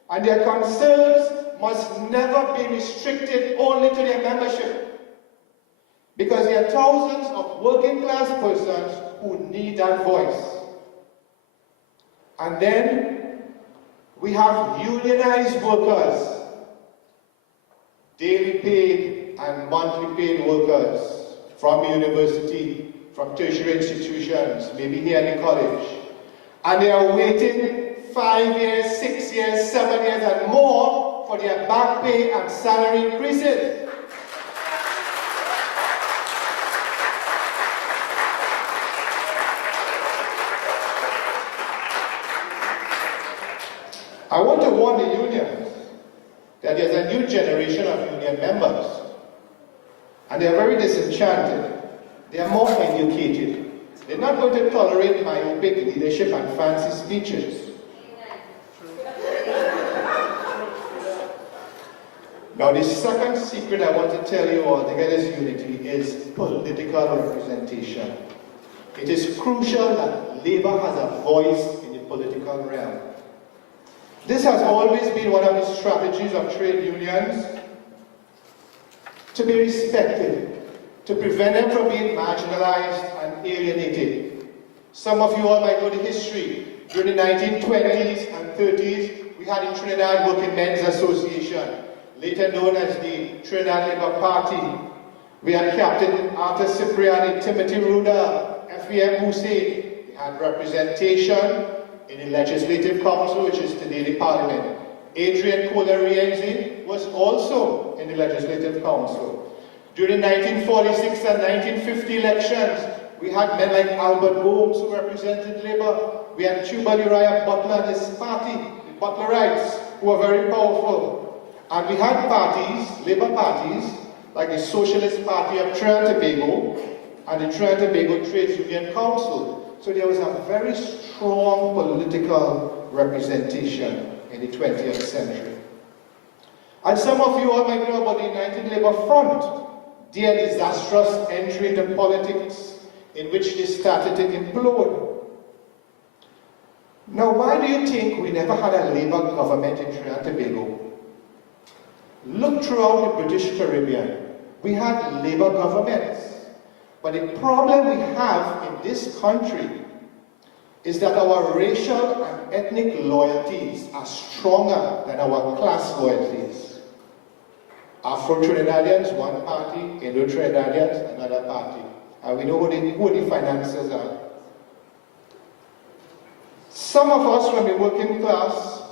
and their concerns must never be restricted only to their membership, because there are thousands of working class persons who need that voice. And then we have unionized workers, daily paid and monthly paid workers from university, from tertiary institutions, maybe here in the college. And they are waiting 5 years, 6 years, 7 years and more for their back pay and salary increases. I want to warn the unions that there's a new generation of union members, and they're very disenchanted. They are more educated. They're not going to tolerate myopic leadership and fancy speeches. Now, the second secret I want to tell you all to get this unity is political representation. It is crucial that labor has a voice in the political realm. This has always been one of the strategies of trade unions to be respected, to prevent them from being marginalized and alienated. Some of you all might know the history. During the 1920s and 30s, we had the Trinidad Working Men's Association, later known as the Trinidad Labour Party. We had Captain Arthur Cipriani, Timothy Ruda, F.E.M. Hussein. We had representation in the Legislative Council, which is today the Parliament. Adrian Kola-Rienzi was also in the Legislative Council. During 1946 and 1950 elections, we had men like Albert Gomes who represented Labour. We had Tubal Uriah Butler and his party, the Butlerites, who were very powerful. And we had parties, Labour parties, like the Socialist Party of Trinidad and Tobago and the Trinidad and Tobago Trades Union Council. So there was a very strong political representation in the 20th century. And some of you all might know about the United Labour Front, their disastrous entry into politics in which they started to implode. Now, why do you think we never had a Labour government in Trinidad and Tobago? Look throughout the British Caribbean. We had Labour governments. But the problem we have in this country is that our racial and ethnic loyalties are stronger than our class loyalties. Afro-Trinidadians, one party, Indo-Trinidadians, another party. And we know who the financiers are. Some of us from the working class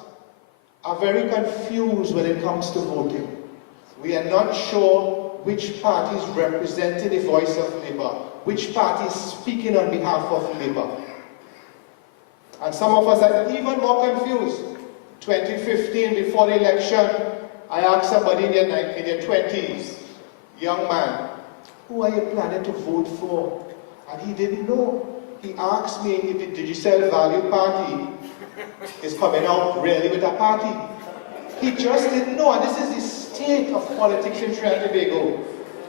are very confused when it comes to voting. We are not sure which party is representing the voice of Labour, which party is speaking on behalf of Labour. And some of us are even more confused. 2015, before the election, I asked somebody in their 20s, young man, who are you planning to vote for? And he didn't know. He asked me if the Digital Value Party is coming out really with a party. He just didn't know, and this is the state of politics in Trinidad and Tobago,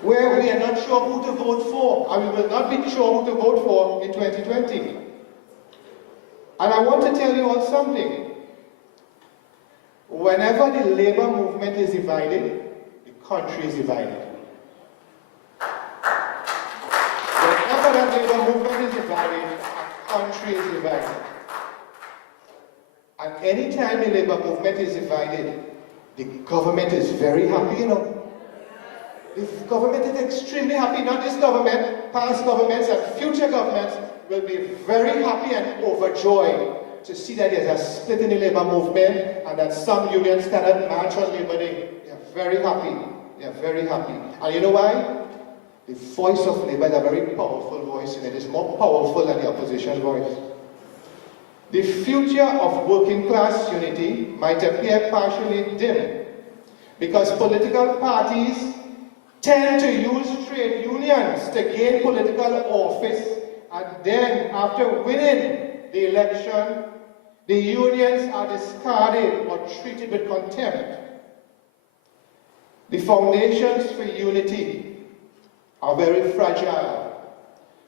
where we are not sure who to vote for, and we will not be sure who to vote for in 2020. And I want to tell you all something. Whenever the Labour movement is divided, the country is divided. Whenever that Labour movement is divided, a country is divided. And anytime the Labour movement is divided, the government is very happy, you know. The government is extremely happy, not this government, past governments and future governments will be very happy and overjoyed to see that there's a split in the Labour movement and that some unions cannot march on Labour Day. They are very happy. They are very happy. And you know why? The voice of Labour is a very powerful voice, and it is more powerful than the opposition voice. The future of working class unity might appear partially dim because political parties tend to use trade unions to gain political office, and then after winning the election, the unions are discarded or treated with contempt. The foundations for unity are very fragile,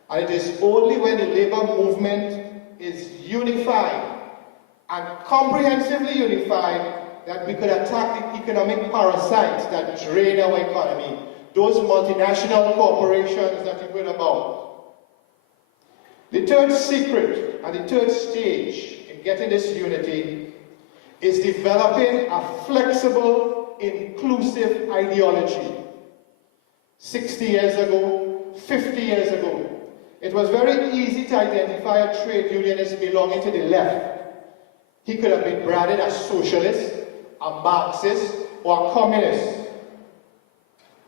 and it is only when the Labour movement is unified and comprehensively unified that we could attack the economic parasites that drain our economy, those multinational corporations that you heard about. The third secret and the third stage in getting this unity is developing a flexible, inclusive ideology. 60 years ago, 50 years ago, it was very easy to identify a trade unionist belonging to the left. He could have been branded as socialist, a Marxist, or a communist.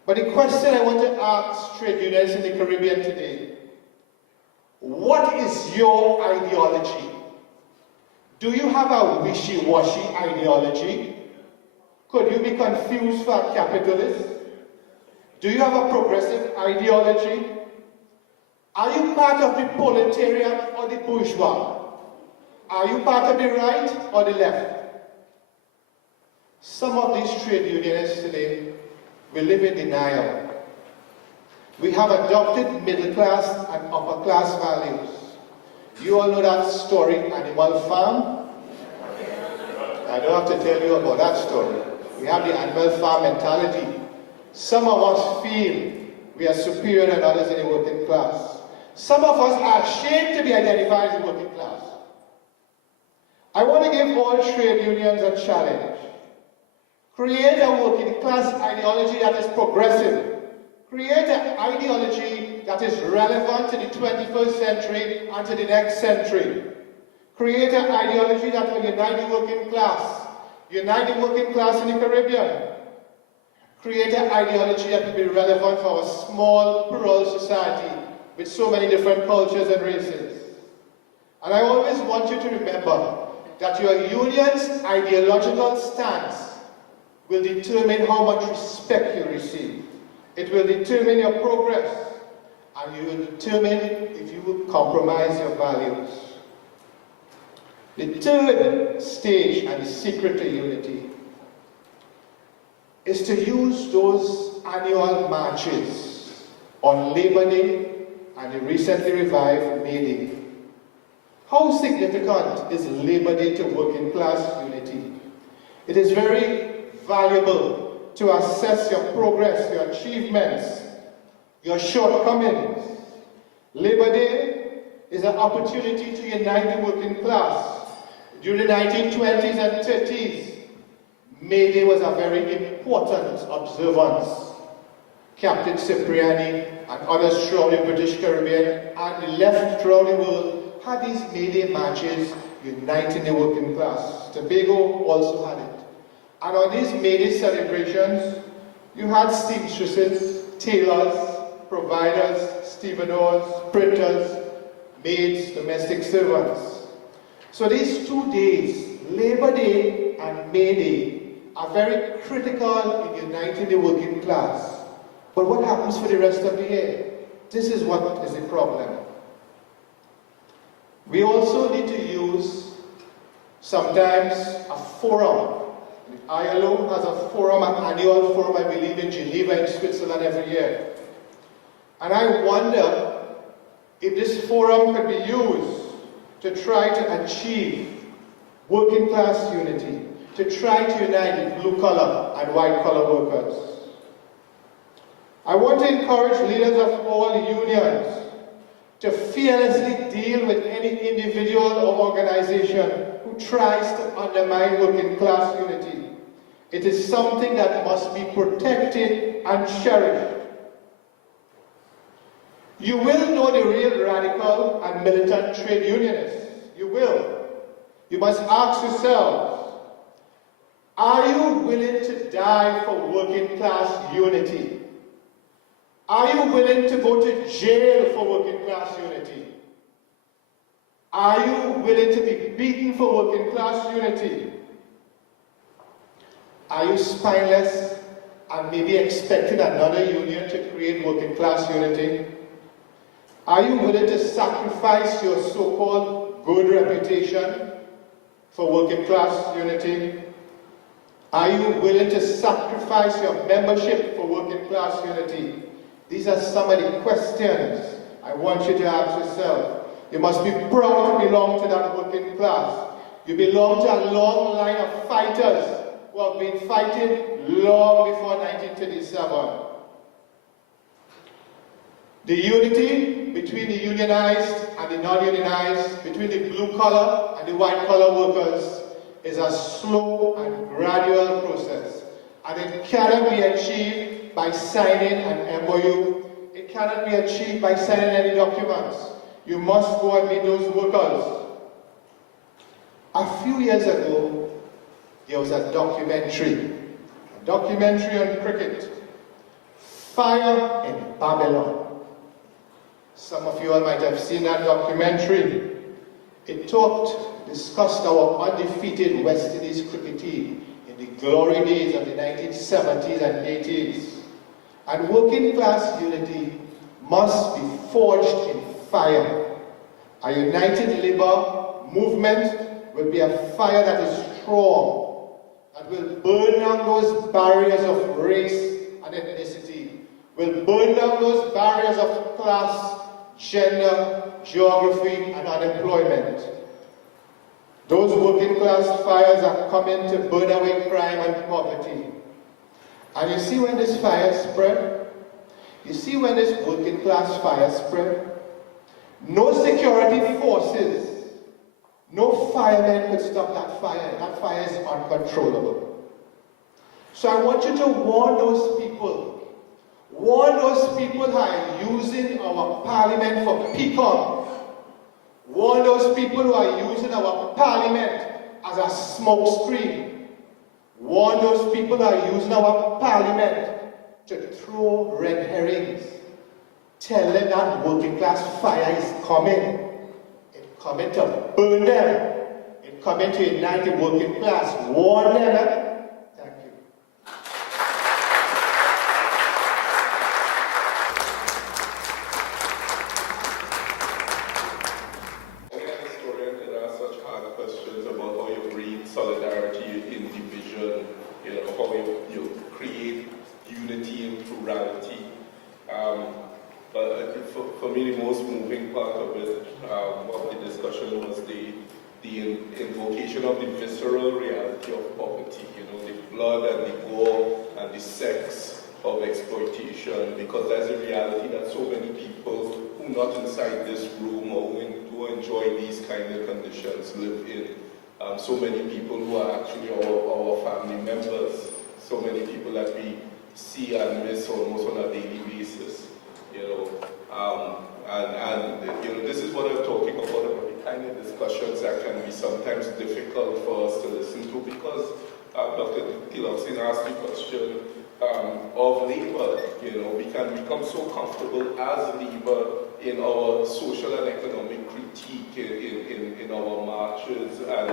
But the question I want to ask trade unionists in the Caribbean today, what is your ideology? Do you have a wishy-washy ideology? Could you be confused for a capitalist? Do you have a progressive ideology? Are you part of the proletariat or the bourgeois? Are you part of the right or the left? Some of these trade unionists today will live in denial. We have adopted middle class and upper class values. You all know that story, Animal Farm? I don't have to tell you about that story. We have the Animal Farm mentality. Some of us feel we are superior than others in the working class. Some of us are ashamed to be identified as the working class. I want to give all trade unions a challenge. Create a working class ideology that is progressive. Create an ideology that is relevant to the 21st century and to the next century. Create an ideology that will unite the working class. Unite the working class in the Caribbean. Create an ideology that will be relevant for our small, rural society with so many different cultures and races. And I always want you to remember that your union's ideological stance will determine how much respect you receive. It will determine your progress, and you will determine if you will compromise your values. The third stage and the secret to unity is to use those annual marches on Labor Day and the recently revived May Day. How significant is Labor Day to working class unity? It is very valuable to assess your progress, your achievements, your shortcomings. Labor Day is an opportunity to unite the working class. During the 1920s and 30s, May Day was a very important observance. Captain Cipriani and others throughout the British Caribbean and the left throughout the world had these May Day marches uniting the working class. Tobago also had it. And on these May Day celebrations, you had seamstresses, tailors, providers, stevedores, printers, maids, domestic servants. So these 2 days, Labor Day and May Day, are very critical in uniting the working class. But what happens for the rest of the year? This is what is the problem. We also need to use sometimes a forum. The ILO has a forum, an annual forum, I believe, in Geneva in Switzerland every year. And I wonder if this forum could be used to try to achieve working class unity, to try to unite blue collar and white collar workers. I want to encourage leaders of all unions to fearlessly deal with any individual or organization who tries to undermine working class unity. It is something that must be protected and cherished. You will know the real radical and militant trade unionists. You will. You must ask yourselves, are you willing to die for working class unity? Are you willing to go to jail for working class unity? Are you willing to be beaten for working class unity? Are you spineless and maybe expecting another union to create working class unity? Are you willing to sacrifice your so-called good reputation for working class unity? Are you willing to sacrifice your membership for working class unity? These are some of the questions I want you to ask yourself. You must be proud to belong to that working class. You belong to a long line of fighters who have been fighting long before 1937. The unity between the unionized and the non-unionized, between the blue-collar and the white-collar workers, is a slow and gradual process. And it cannot be achieved by signing an MOU. It cannot be achieved by signing any documents. You must go and meet those workers. A few years ago, there was a documentary on cricket, Fire in Babylon. Some of you all might have seen that documentary. It discussed our undefeated West Indies cricket team in the glory days of the 1970s and 80s. And working class unity must be forged in fire. A united labor movement will be a fire that is strong, that will burn down those barriers of race and ethnicity, will burn down those barriers of class, gender, geography, and unemployment. Those working class fires are coming to burn away crime and poverty. And you see when this fire spread? You see when this working class fire spread? No security forces, no firemen could stop that fire. That fire is uncontrollable. So I want you to warn those people. Warn those people who are using our parliament for peacock. Warn those people who are using our parliament as a smoke screen. Warn those people who are using our parliament to throw red herrings. Tell them that working class fire is coming. It's coming to burn them. It's coming to unite the working class. Warn them. Thank you. the sex of exploitation, because there's a reality that so many people who are not inside this room or who enjoy these kind of conditions live in. So many people who are actually our family members, so many people that we see and miss almost on a daily basis, you know. This is what I'm talking about the kind of discussions that can be sometimes difficult for us to listen to, because Dr. Tilaksin asked the question of labor. You know, we can become so comfortable as labor in our social and economic critique, in our marches and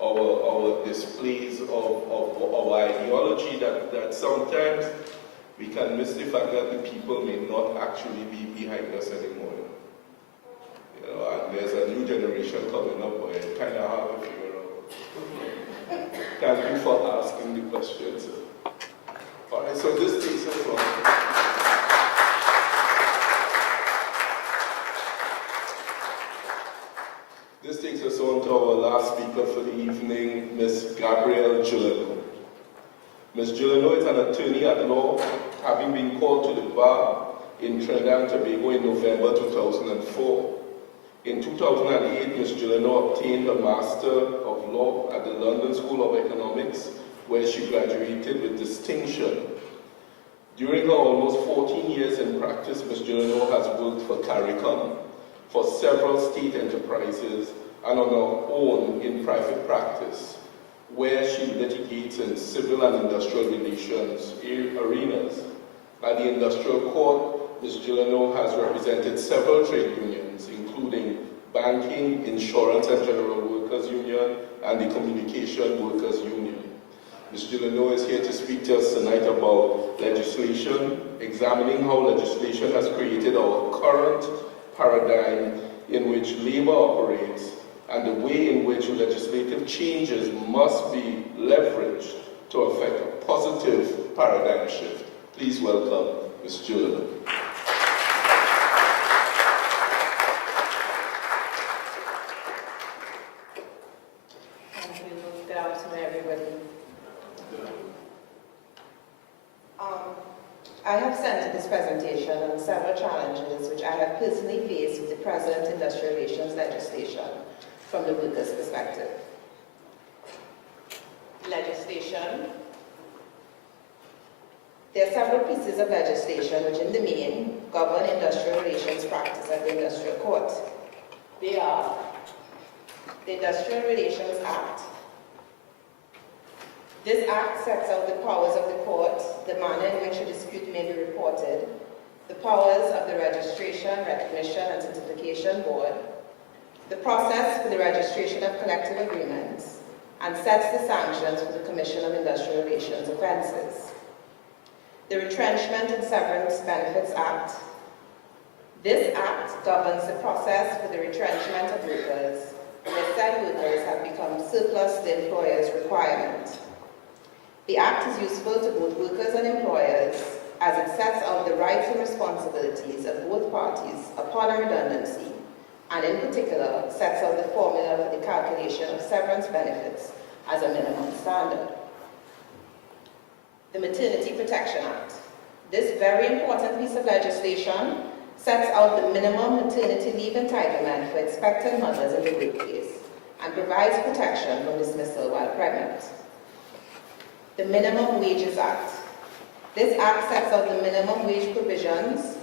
our displays of our ideology, that sometimes we can miss the fact that the people may not actually be behind us anymore. You know, and there's a new generation coming up, but it's kind of hard to figure out. Thank you for asking the question, sir. All right, so this takes us on. This takes us on to our last speaker for the evening, Ms. Gabrielle Gilleno. Ms. Gilleno is an attorney at law, having been called to the bar in Trinidad and Tobago in November 2004. In 2008, Ms. Gilleno obtained a Master of Law at the London School of Economics, where she graduated with distinction. During her almost 14 years in practice, Ms. Gilleno has worked for CARICOM, for several state enterprises, and on her own in private practice, where she litigates in civil and industrial relations arenas. At the Industrial Court, Ms. Gilleno has represented several trade unions, including Banking, Insurance and General Workers Union, and the Communication Workers Union. Ms. Gilleno is here to speak to us tonight about legislation, examining how legislation has created our current paradigm in which labor operates, and the way in which legislative changes must be leveraged to effect a positive paradigm shift. Please welcome Ms. Gilleno. Thank you. Good afternoon, everybody. I have centered this presentation on several challenges which I have personally faced with the present industrial relations legislation from the workers' perspective. Legislation. There are several pieces of legislation which in the main govern industrial relations practice at the Industrial Court. They are the Industrial Relations Act. This act sets out the powers of the court, the manner in which a dispute may be reported, the powers of the Registration, Recognition and Certification Board, the process for the registration of collective agreements, and sets the sanctions for the commission of industrial relations offences. The Retrenchment and Severance Benefits Act. This act governs the process for the retrenchment of workers, where said workers have become surplus to the employer's requirement. The Act is useful to both workers and employers as it sets out the rights and responsibilities of both parties upon a redundancy, and in particular sets out the formula for the calculation of severance benefits as a minimum standard. The Maternity Protection Act. This very important piece of legislation sets out the minimum maternity leave entitlement for expectant mothers in the workplace and provides protection from dismissal while pregnant. The Minimum Wages Act. This act sets out the minimum wage provisions.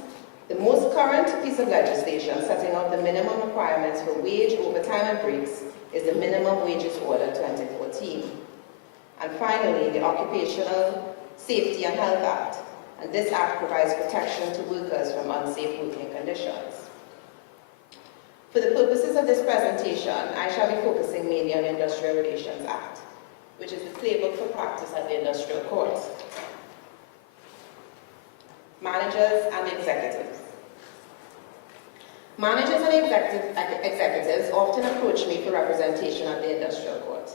The most current piece of legislation setting out the minimum requirements for wage, overtime and breaks is the Minimum Wages Order 2014. And finally, the Occupational Safety and Health Act. And this act provides protection to workers from unsafe working conditions. For the purposes of this presentation, I shall be focusing mainly on the Industrial Relations Act, which is the playbook for practice at the Industrial Court. Managers and executives. Managers and executives often approach me for representation at the Industrial Court.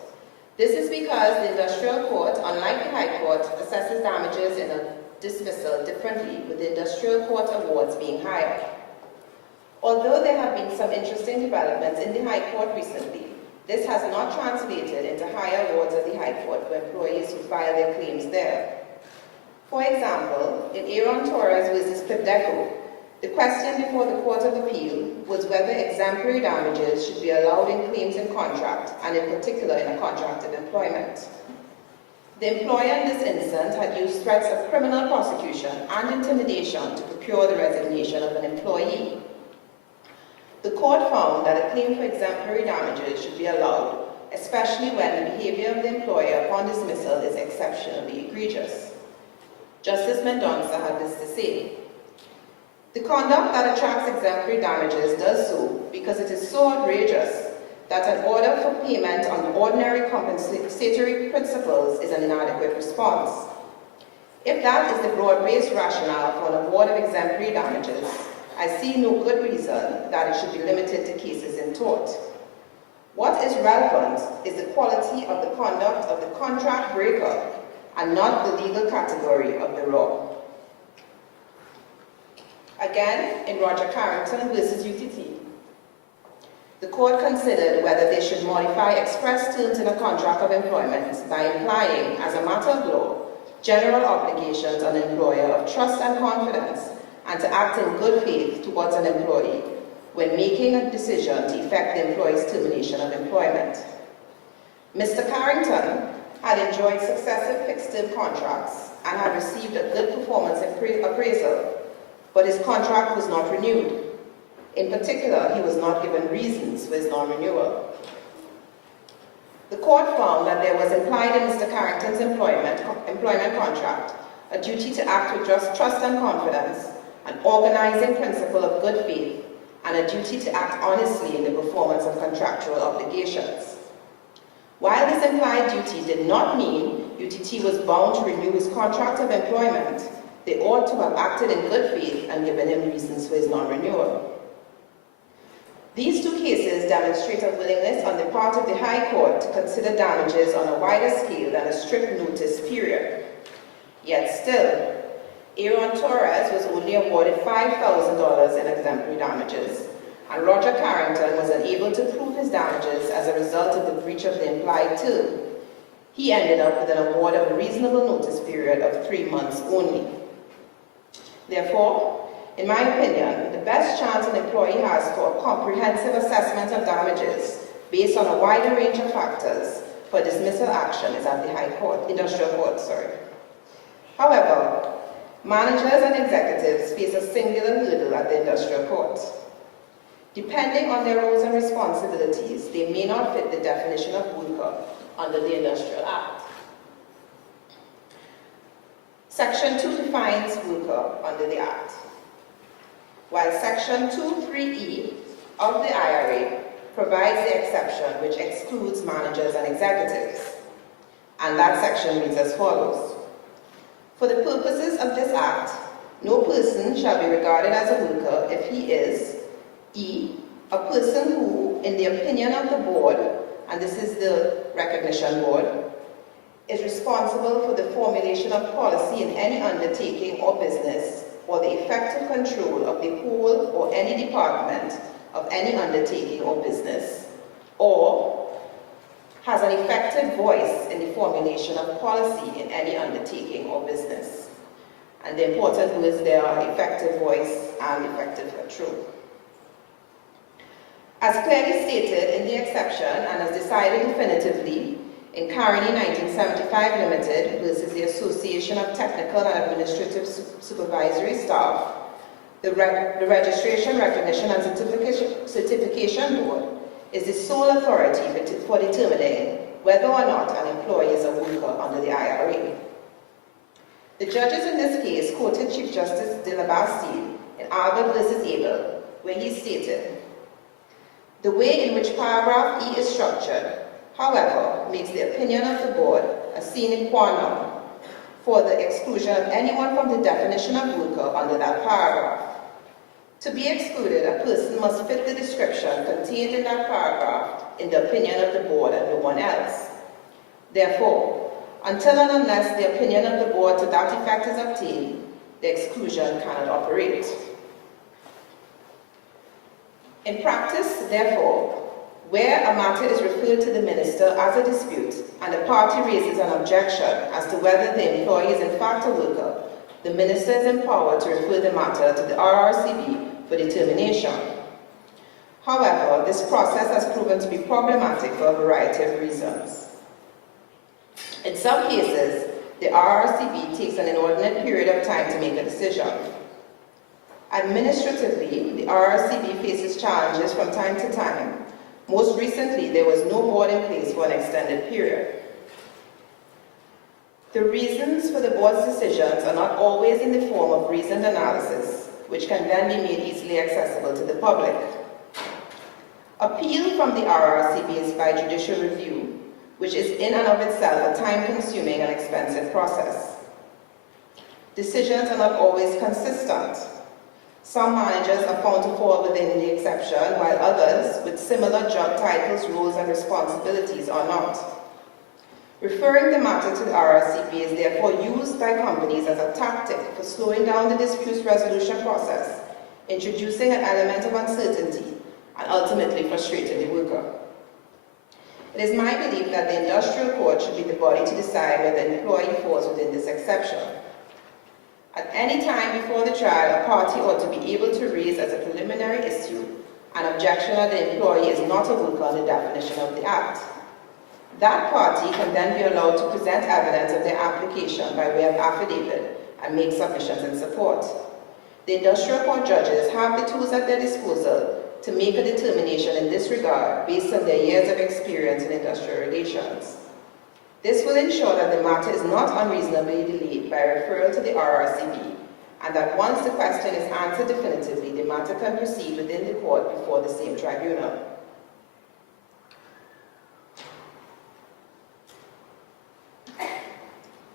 This is because the Industrial Court, unlike the High Court, assesses damages in a dismissal differently, with the Industrial Court awards being higher. Although there have been some interesting developments in the High Court recently, this has not translated into higher awards at the High Court for employees who file their claims there. For example, in Aaron Torres versus Pipdeco, the question before the Court of Appeal was whether exemplary damages should be allowed in claims in contract, and in particular in a contract of employment. The employer in this instance had used threats of criminal prosecution and intimidation to procure the resignation of an employee. The court found that a claim for exemplary damages should be allowed, especially when the behavior of the employer upon dismissal is exceptionally egregious. Justice Mendonça had this to say: "The conduct that attracts exemplary damages does so because it is so outrageous that an order for payment on ordinary compensatory principles is an inadequate response. If that is the broad-based rationale for an award of exemplary damages, I see no good reason that it should be limited to cases in tort. What is relevant is the quality of the conduct of the contract breaker and not the legal category of the law." Again, in Roger Carrington versus UTT, the court considered whether they should modify express terms in a contract of employment by implying, as a matter of law, general obligations on an employer of trust and confidence, and to act in good faith towards an employee when making a decision to effect the employee's termination of employment. Mr. Carrington had enjoyed successive fixed-term contracts and had received a good performance appraisal, but his contract was not renewed. In particular, he was not given reasons for his non-renewal. The court found that there was implied in Mr. Carrington's employment contract a duty to act with trust and confidence, an organizing principle of good faith, and a duty to act honestly in the performance of contractual obligations. While this implied duty did not mean UTT was bound to renew his contract of employment, they ought to have acted in good faith and given him reasons for his non-renewal. These two cases demonstrate a willingness on the part of the High Court to consider damages on a wider scale than a strict notice period. Yet still, Aaron Torres was only awarded $5,000 in exemplary damages, and Roger Carrington was unable to prove his damages as a result of the breach of the implied term. He ended up with an award of a reasonable notice period of 3 months only. Therefore, in my opinion, the best chance an employee has for a comprehensive assessment of damages based on a wider range of factors for dismissal action is at the High Court, Industrial Court, However, managers and executives face a singular hurdle at the Industrial Court. Depending on their roles and responsibilities, they may not fit the definition of worker under the Industrial Act. Section 2 defines worker under the Act, while Section 2(3)(e) of the IRA provides the exception which excludes managers and executives. And that section reads as follows: "For the purposes of this Act, no person shall be regarded as a worker if he is E. a person who, in the opinion of the board," and this is the recognition board, "is responsible for the formulation of policy in any undertaking or business, or the effective control of the whole or any department of any undertaking or business, or has an effective voice in the formulation of policy in any undertaking or business." And the important words there are effective voice and effective control. As clearly stated in the exception and as decided definitively in Carney 1975 Limited versus the Association of Technical and Administrative Supervisory Staff, the Registration, Recognition and Certification Board is the sole authority for determining whether or not an employee is a worker under the IRA. The judges in this case quoted Chief Justice de la Bastille in Albert versus Abel, where he stated, "The way in which paragraph E is structured, however, makes the opinion of the board a sine qua non for the exclusion of anyone from the definition of worker under that paragraph. To be excluded, a person must fit the description contained in that paragraph in the opinion of the board and no one else. Therefore, until and unless the opinion of the board to that effect is obtained, the exclusion cannot operate." In practice, therefore, Where a matter is referred to the minister as a dispute and a party raises an objection as to whether the employee is in fact a worker, the minister is empowered to refer the matter to the RRCB for determination. However, this process has proven to be problematic for a variety of reasons. In some cases, the RRCB takes an inordinate period of time to make a decision. Administratively, the RRCB faces challenges from time to time. Most recently, there was no board in place for an extended period. The reasons for the board's decisions are not always in the form of reasoned analysis, which can then be made easily accessible to the public. Appeal from the RRCB is by judicial review, which is in and of itself a time-consuming and expensive process. Decisions are not always consistent. Some managers are found to fall within the exception, while others, with similar job titles, roles, and responsibilities are not. Referring the matter to the RRCB is therefore used by companies as a tactic for slowing down the dispute resolution process, introducing an element of uncertainty, and ultimately frustrating the worker. It is my belief that the industrial court should be the body to decide whether the employee falls within this exception. At any time before the trial, a party ought to be able to raise as a preliminary issue an objection that the employee is not a worker on the definition of the Act. That party can then be allowed to present evidence of their application by way of affidavit and make submissions in support. The industrial court judges have the tools at their disposal to make a determination in this regard based on their years of experience in industrial relations. This will ensure that the matter is not unreasonably delayed by referral to the RRCB, and that once the question is answered definitively, the matter can proceed within the court before the same tribunal.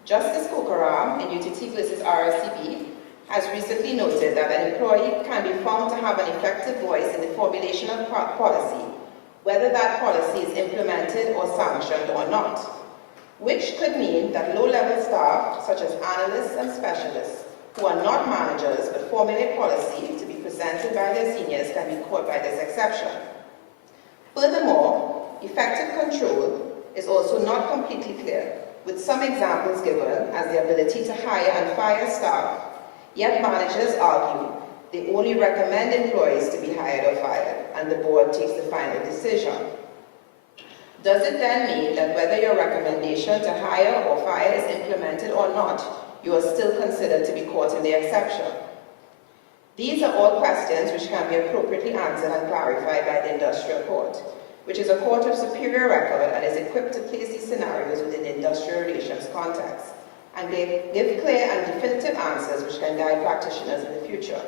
Justice Kokaram in UTT versus RRCB has recently noted that an employee can be found to have an effective voice in the formulation of policy, whether that policy is implemented or sanctioned or not, which could mean that low-level staff, such as analysts and specialists, who are not managers but formulate policy to be presented by their seniors, can be caught by this exception. Furthermore, effective control is also not completely clear, with some examples given as the ability to hire and fire staff, yet managers argue they only recommend employees to be hired or fired, and the board takes the final decision. Does it then mean that whether your recommendation to hire or fire is implemented or not, you are still considered to be caught in the exception? These are all questions which can be appropriately answered and clarified by the industrial court, which is a court of superior record and is equipped to place these scenarios within the industrial relations context, and give clear and definitive answers which can guide practitioners in the future.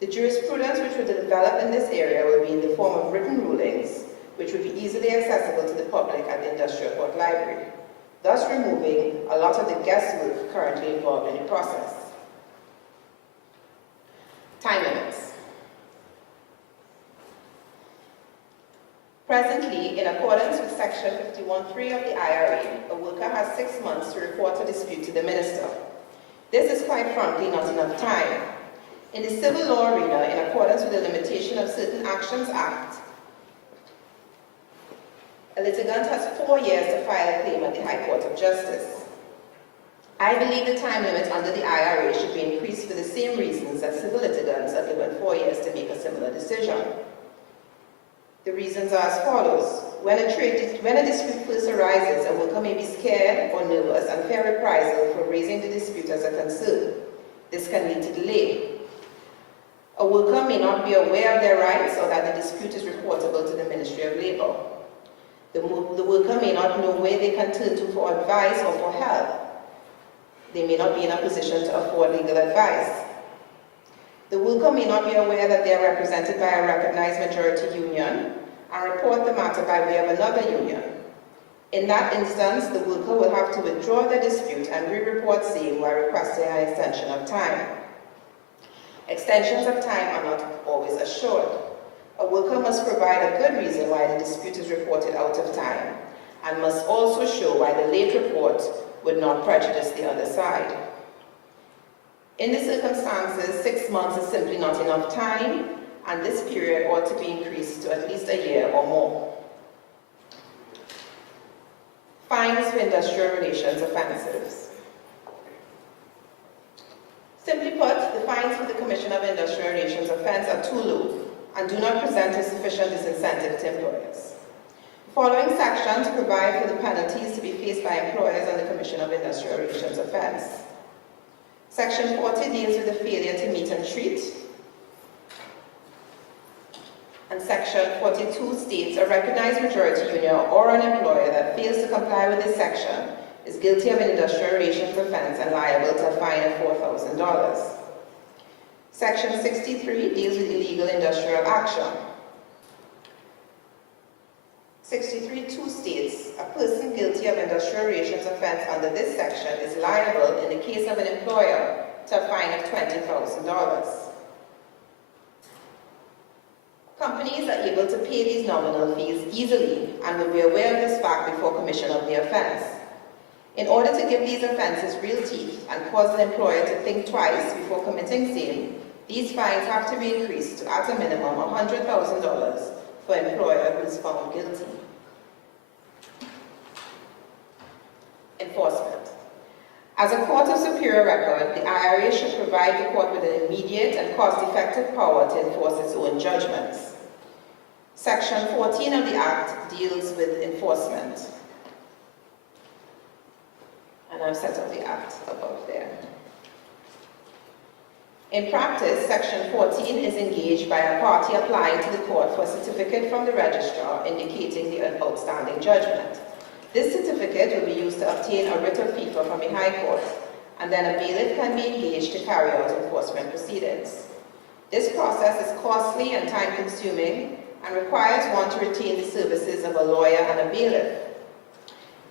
The jurisprudence which will develop in this area will be in the form of written rulings, which would be easily accessible to the public at the Industrial Court Library, thus removing a lot of the guesswork currently involved in the process. Time limits. Presently, in accordance with Section 51(3) of the IRA, a worker has 6 months to report a dispute to the minister. This is quite frankly not enough time. In the civil law arena, in accordance with the Limitation of Certain Actions Act, a litigant has 4 years to file a claim at the High Court of Justice. I believe the time limit under the IRA should be increased for the same reasons that civil litigants are given 4 years to make a similar decision. The reasons are as follows. When a dispute first arises, a worker may be scared or nervous and fear reprisal for raising the dispute as a concern. This can lead to delay. A worker may not be aware of their rights or that the dispute is reportable to the Ministry of Labour. The worker may not know where they can turn to for advice or for help. They may not be in a position to afford legal advice. The worker may not be aware that they are represented by a recognized majority union and report the matter by way of another union. In that instance, the worker will have to withdraw the dispute and re-report same while requesting an extension of time. Extensions of time are not always assured. A worker must provide a good reason why the dispute is reported out of time, and must also show why the late report would not prejudice the other side. In the circumstances, 6 months is simply not enough time, and this period ought to be increased to at least a year or more. Fines for industrial relations offenses. Simply put, the fines for the commission of industrial relations offense are too low and do not present a sufficient disincentive to employers. The following sections provide for the penalties to be faced by employers on the commission of industrial relations offense. Section 40 deals with the failure to meet and treat. And Section 42 states a recognized majority union or an employer that fails to comply with this section is guilty of an industrial relations offense and liable to a fine of $4,000. Section 63 deals with illegal industrial action. 63.2 states a person guilty of industrial relations offense under this section is liable in the case of an employer to a fine of $20,000. Companies are able to pay these nominal fees easily and will be aware of this fact before commission of the offense. In order to give these offenses real teeth and cause the employer to think twice before committing same, these fines have to be increased to at a minimum $100,000 for an employer who is found guilty. Enforcement. As a court of superior record, the IRA should provide the court with an immediate and cost-effective power to enforce its own judgments. Section 14 of the Act deals with enforcement. And I've set up the Act above there. In practice, Section 14 is engaged by a party applying to the court for a certificate from the registrar indicating the outstanding judgment. This certificate will be used to obtain a writ of FIFA from a high court, and then a bailiff can be engaged to carry out enforcement proceedings. This process is costly and time-consuming and requires one to retain the services of a lawyer and a bailiff.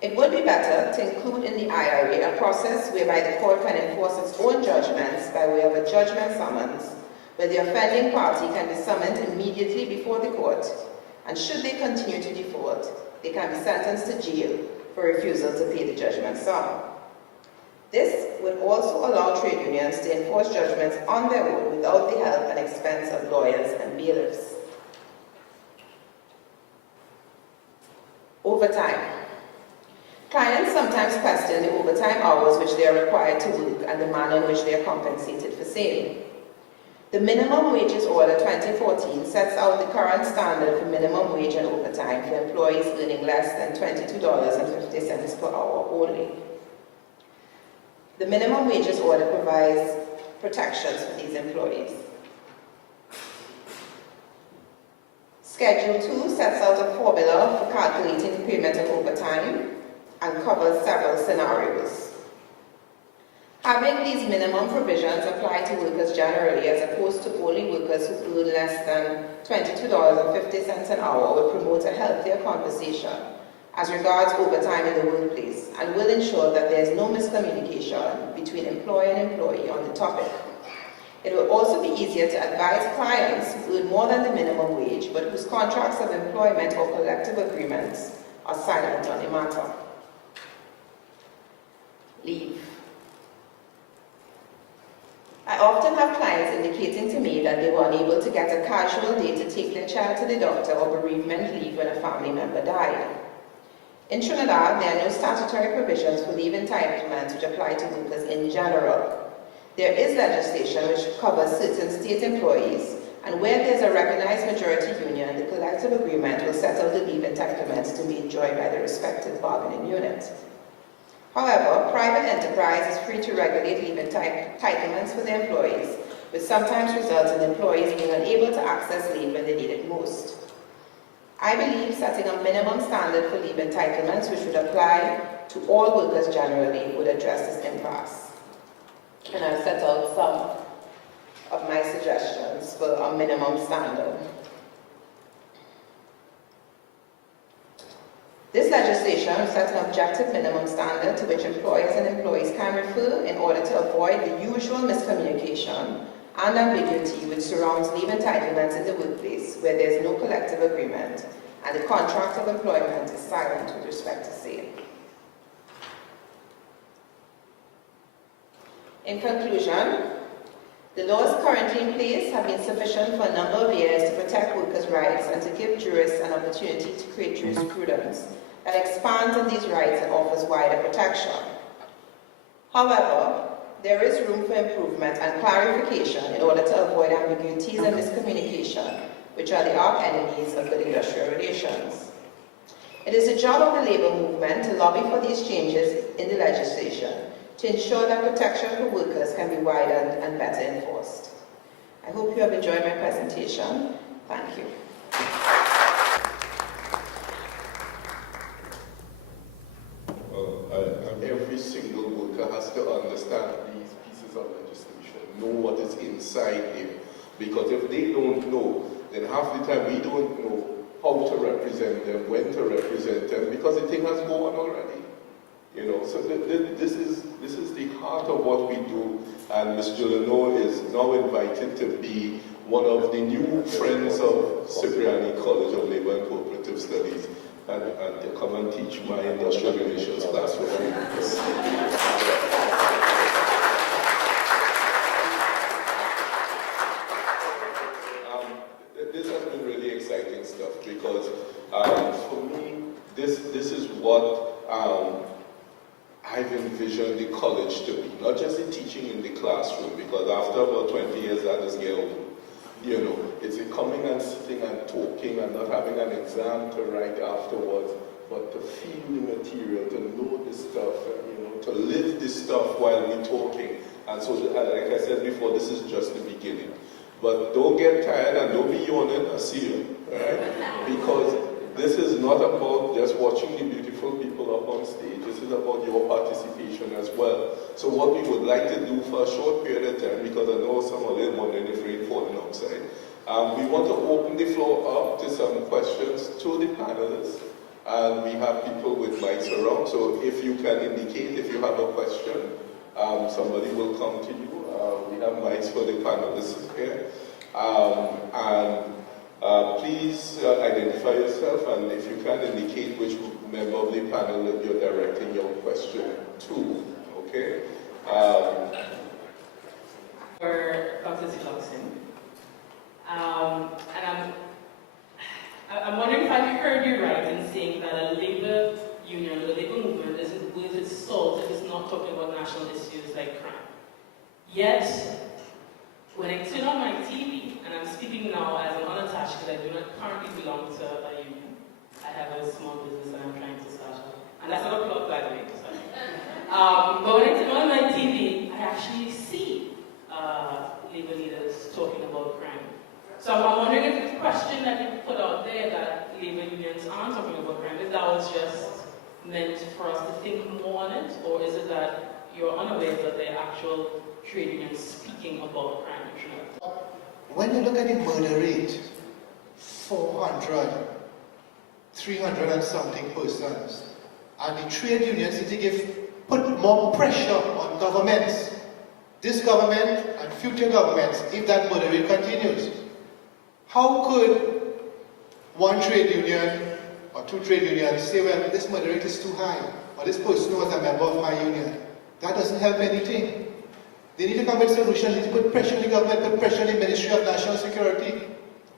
It would be better to include in the IRA a process whereby the court can enforce its own judgments by way of a judgment summons, where the offending party can be summoned immediately before the court, and should they continue to default, they can be sentenced to jail for refusal to pay the judgment sum. This would also allow trade unions to enforce judgments on their own without the help and expense of lawyers and bailiffs. Overtime. Clients sometimes question the overtime hours which they are required to work and the manner in which they are compensated for same. The Minimum Wages Order 2014 sets out the current standard for minimum wage and overtime for employees earning less than $22.50 per hour only. The Minimum Wages Order provides protections for these employees. Schedule 2 sets out a formula for calculating the payment of overtime and covers several scenarios. Having these minimum provisions apply to workers generally as opposed to only workers who earn less than $22.50 an hour will promote a healthier conversation as regards overtime in the workplace and will ensure that there is no miscommunication between employer and employee on the topic. It will also be easier to advise clients who earn more than the minimum wage but whose contracts of employment or collective agreements are silent on the matter. Leave. I often have clients indicating to me that they were unable to get a casual day to take their child to the doctor or bereavement leave when a family member died. In Trinidad, there are no statutory provisions for leave entitlements which apply to workers in general. There is legislation which covers certain state employees, and where there is a recognized majority union, the collective agreement will set out the leave entitlements to be enjoyed by the respective bargaining unit. However, private enterprise is free to regulate leave entitlements for their employees, which sometimes results in employees being unable to access leave when they need it most. I believe setting a minimum standard for leave entitlements which would apply to all workers generally would address this impasse. And I've set out some of my suggestions for a minimum standard. This legislation sets an objective minimum standard to which employers and employees can refer in order to avoid the usual miscommunication and ambiguity which surrounds leave entitlements in the workplace where there is no collective agreement and the contract of employment is silent with respect to same. In conclusion, The laws currently in place have been sufficient for a number of years to protect workers' rights and to give jurists an opportunity to create jurisprudence that expands on these rights and offers wider protection. However, there is room for improvement and clarification in order to avoid ambiguities and miscommunication, which are the arch enemies of good industrial relations. It is the job of the labour movement to lobby for these changes in the legislation to ensure that protection for workers can be widened and better enforced. I hope you have enjoyed my presentation. Thank you. Every single worker has to understand these pieces of legislation, know what is inside here. Because if they don't know, then half the time we don't know how to represent them, when to represent them, because the thing has gone already. You know, so this is the heart of what we do, and Ms. Julano is now invited to be one of the new friends of Cipriani College of Labour and Cooperative Studies, and to come and teach my industrial relations class with me. This has been really exciting stuff because for me, this is what I've envisioned the college to be, not just the teaching in the classroom, because after about 20 years that is getting old. You know, it's a coming and sitting and talking and not having an exam to write afterwards, but to feel the material, to know the stuff, and, you know, to live the stuff while we're talking. And so, like I said before, this is just the beginning. But don't get tired and don't be yawning, I see you, right? Because this is not about just watching the beautiful people up on stage. This is about your participation as well. So what we would like to do for a short period of time, because I know some of them wondering if rain falling outside, we want to open the floor up to some questions to the panelists. And we have people with mics around, so if you can indicate if you have a question, somebody will come to you. We have mics for the panelists here. Please identify yourself, and if you can indicate which member of the panel that you're directing your question to, okay? For Dr. Tillotson. And I'm wondering if I heard you right in saying that a labor union, the labor movement, isn't worth its salt if it's not talking about national issues like crime. Yet, when I turn on my TV, and I'm speaking now as an unattached because I do not currently belong to a union. I have a small business and I'm trying to start up. And that's not a plug, by the way. Sorry. But when I turn on my TV, I actually see labor leaders talking about crime. So I'm wondering if the question that you put out there that labor unions aren't talking about crime, is that was just meant for us to think more on it, or is it that you're unaware that there are actual trade unions speaking about crime? When you look at the murder rate, 400, 300 and something persons, and the trade unions need to put more pressure on governments, this government and future governments, if that murder rate continues. How could one trade union or two trade unions say, well, this murder rate is too high, or this person was a member of my union? That doesn't help anything. They need to come with solutions. They need to put pressure on the government, put pressure on the Ministry of National Security,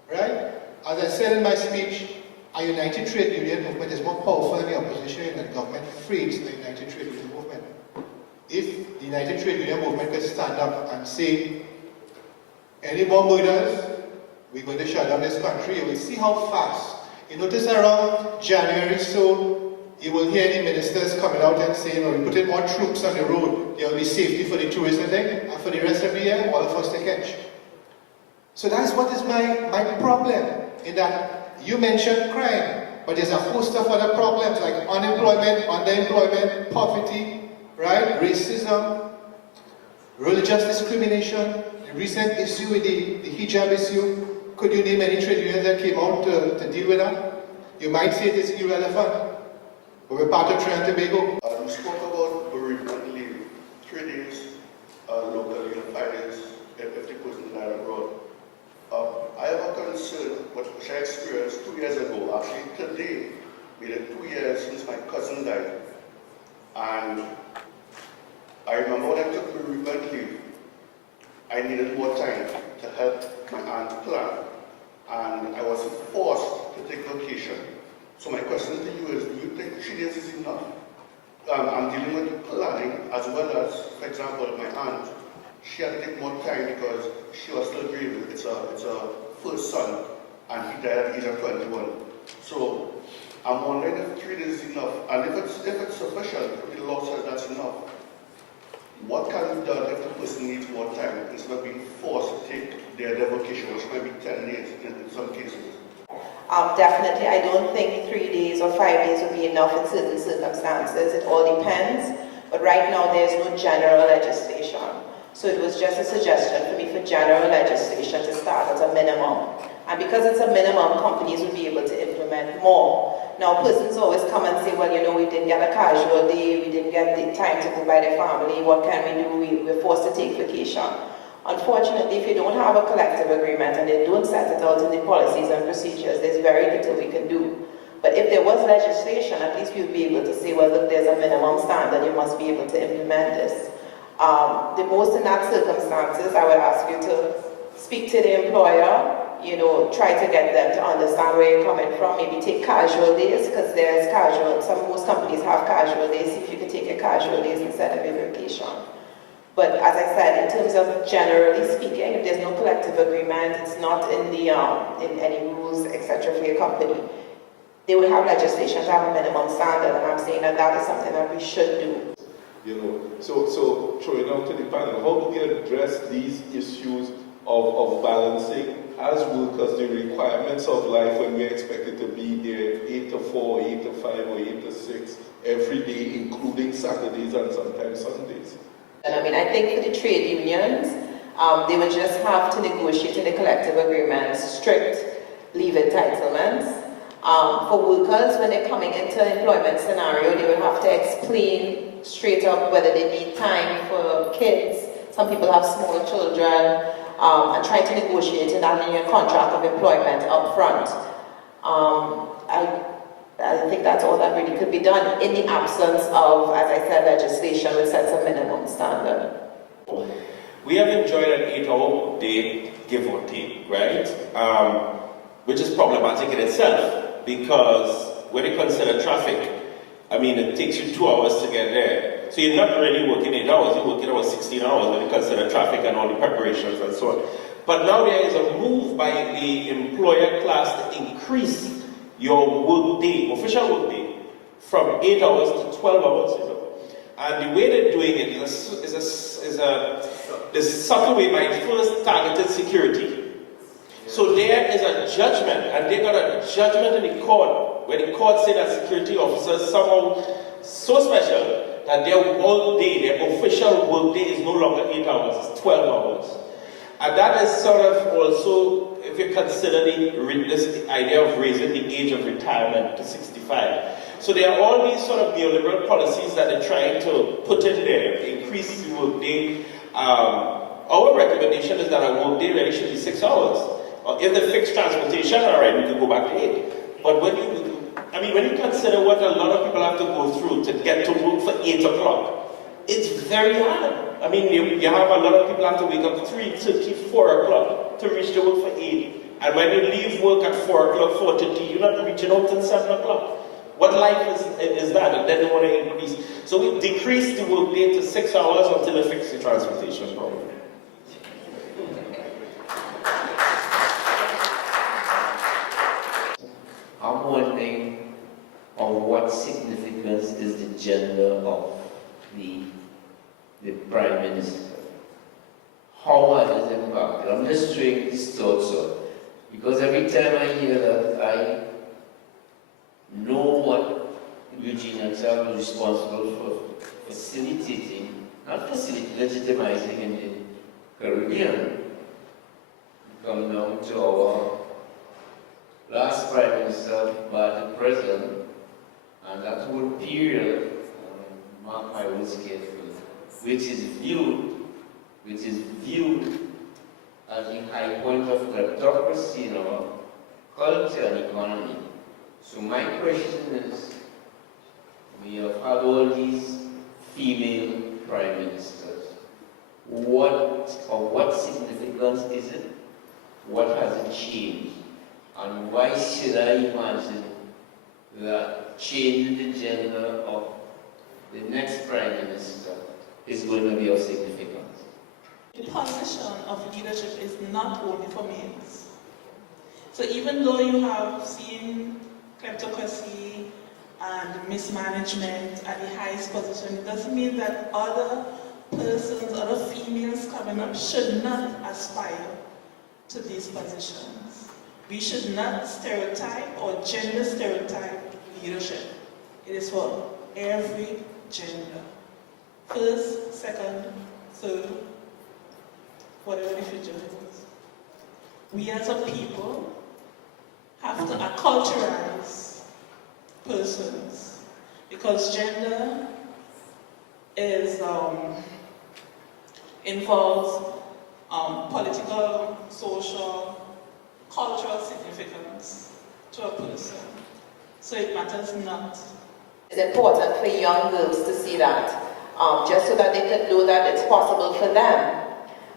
right? As I said in my speech, a united trade union movement is more powerful than the opposition and government frames the united trade union movement. If the united trade union movement could stand up and say, any more murders, we're going to shut down this country, you will see how fast. You notice around January, so you will hear the ministers coming out and saying, oh, we put in more troops on the road, there will be safety for the tourists, I think, and for the rest of the year, all of us to catch. So that's what is my problem, in that you mentioned crime, but there's a host of other problems like unemployment, underemployment, poverty, right, racism, religious discrimination, the recent issue with the hijab issue. Could you name any trade unions that came out to deal with that? You might say it is irrelevant, but we're part of Trinidad and Tobago. You spoke about bereavement leave, 3 days locally and 5 days if the person died abroad. I have a concern, which I experienced 2 years ago. Actually, today, we did 2 years since my cousin died. And I remember when I took bereavement leave, I needed more time to help my aunt plan, and I was forced to take vacation. So my question to you is, do you think 3 days is enough? I'm dealing with planning as well as, for example, my aunt. She had to take more time because she was still grieving. It's a first son, and he died at the age of 21. So I'm wondering if 3 days is enough, and if it's sufficient, if the law says that's enough, what can be done if the person needs more time instead of being forced to take their vacation, which might be 10 days in some cases? Definitely, I don't think 3 days or 5 days would be enough in certain circumstances. It all depends. But right now, there's no general legislation. So it was just a suggestion for me for general legislation to start at a minimum. And because it's a minimum, companies will be able to implement more. Now, persons always come and say, well, you know, we didn't get a casual day, we didn't get the time to go by the family, what can we do? We're forced to take vacation. Unfortunately, if you don't have a collective agreement and they don't set it out in the policies and procedures, there's very little we can do. But if there was legislation, at least we would be able to say, well, look, there's a minimum standard, you must be able to implement this. The most in that circumstances, I would ask you to speak to the employer, you know, try to get them to understand where you're coming from, maybe take casual days, because there's most companies have casual days, see if you can take your casual days instead of your vacation. But as I said, in terms of generally speaking, if there's no collective agreement, it's not in the in any rules, etc. for your company, they would have legislation to have a minimum standard, and I'm saying that that is something that we should do. You know, so throwing out to the panel, how do we address these issues of balancing as workers the requirements of life when we're expected to be there 8 to 4, 8 to 5, or 8 to 6 every day, including Saturdays and sometimes Sundays? And I mean, I think for the trade unions, they would just have to negotiate in the collective agreements strict leave entitlements. For workers, when they're coming into an employment scenario, they would have to explain straight up whether they need time for kids. Some people have small children, and try to negotiate in that in your contract of employment up front. I think that's all that really could be done in the absence of, as I said, legislation which sets a minimum standard. We have enjoyed an 8-hour day, give or take, right? Which is problematic in itself, because when you consider traffic, I mean, it takes you 2 hours to get there. So you're not really working 8 hours, you're working about 16 hours when you consider traffic and all the preparations and so on. But now there is a move by the employer class to increase your work day, official work day, from 8 hours to 12 hours, you know. And the way they're doing it is a subtle way by first targeted security. So there is a judgment, and they got a judgment in the court, where the court said that security officers somehow so special that their work day, their official work day is no longer 8 hours, it's 12 hours. And that is sort of also, if you consider the idea of raising the age of retirement to 65. So there are all these sort of neoliberal policies that they're trying to put in there, increase the work day. Our recommendation is that a work day really should be 6 hours. If they fix transportation, all right, we can go back to 8. But when you consider what a lot of people have to go through to get to work for 8 o'clock, it's very hard. I mean, you have a lot of people have to wake up 3:30, 4 o'clock to reach the work for 8. And when you leave work at 4 o'clock, 4:30, you're not reaching out until 7 o'clock. What life is that? And then they want to increase. So we decrease the work day to 6 hours until they fix the transportation problem. I'm wondering of what significance is the gender of the Prime Minister. How has it impacted? I'm just throwing these thoughts on, because every time I hear that, I know what Eugene and Charles was responsible for facilitating, not facilitating, legitimizing in the Caribbean. We come down to our last Prime Minister, but the President, and that whole period, mark my words carefully, which is viewed as the high point of kleptocracy in our culture and economy. So my question is, we have had all these female prime ministers. What significance is it? What has it changed? And why should I imagine that changing the gender of the next Prime Minister is going to be of significance? The position of leadership is not only for males. So even though you have seen kleptocracy and mismanagement at the highest position, it doesn't mean that other persons, other females coming up should not aspire to these positions. We should not stereotype or gender stereotype leadership. It is for every gender. First, second, third, whatever the future is. We as a people have to acculturize persons because gender is involves political, social, cultural significance to a person. So it matters not. It's important for young girls to see that, just so that they can know that it's possible for them.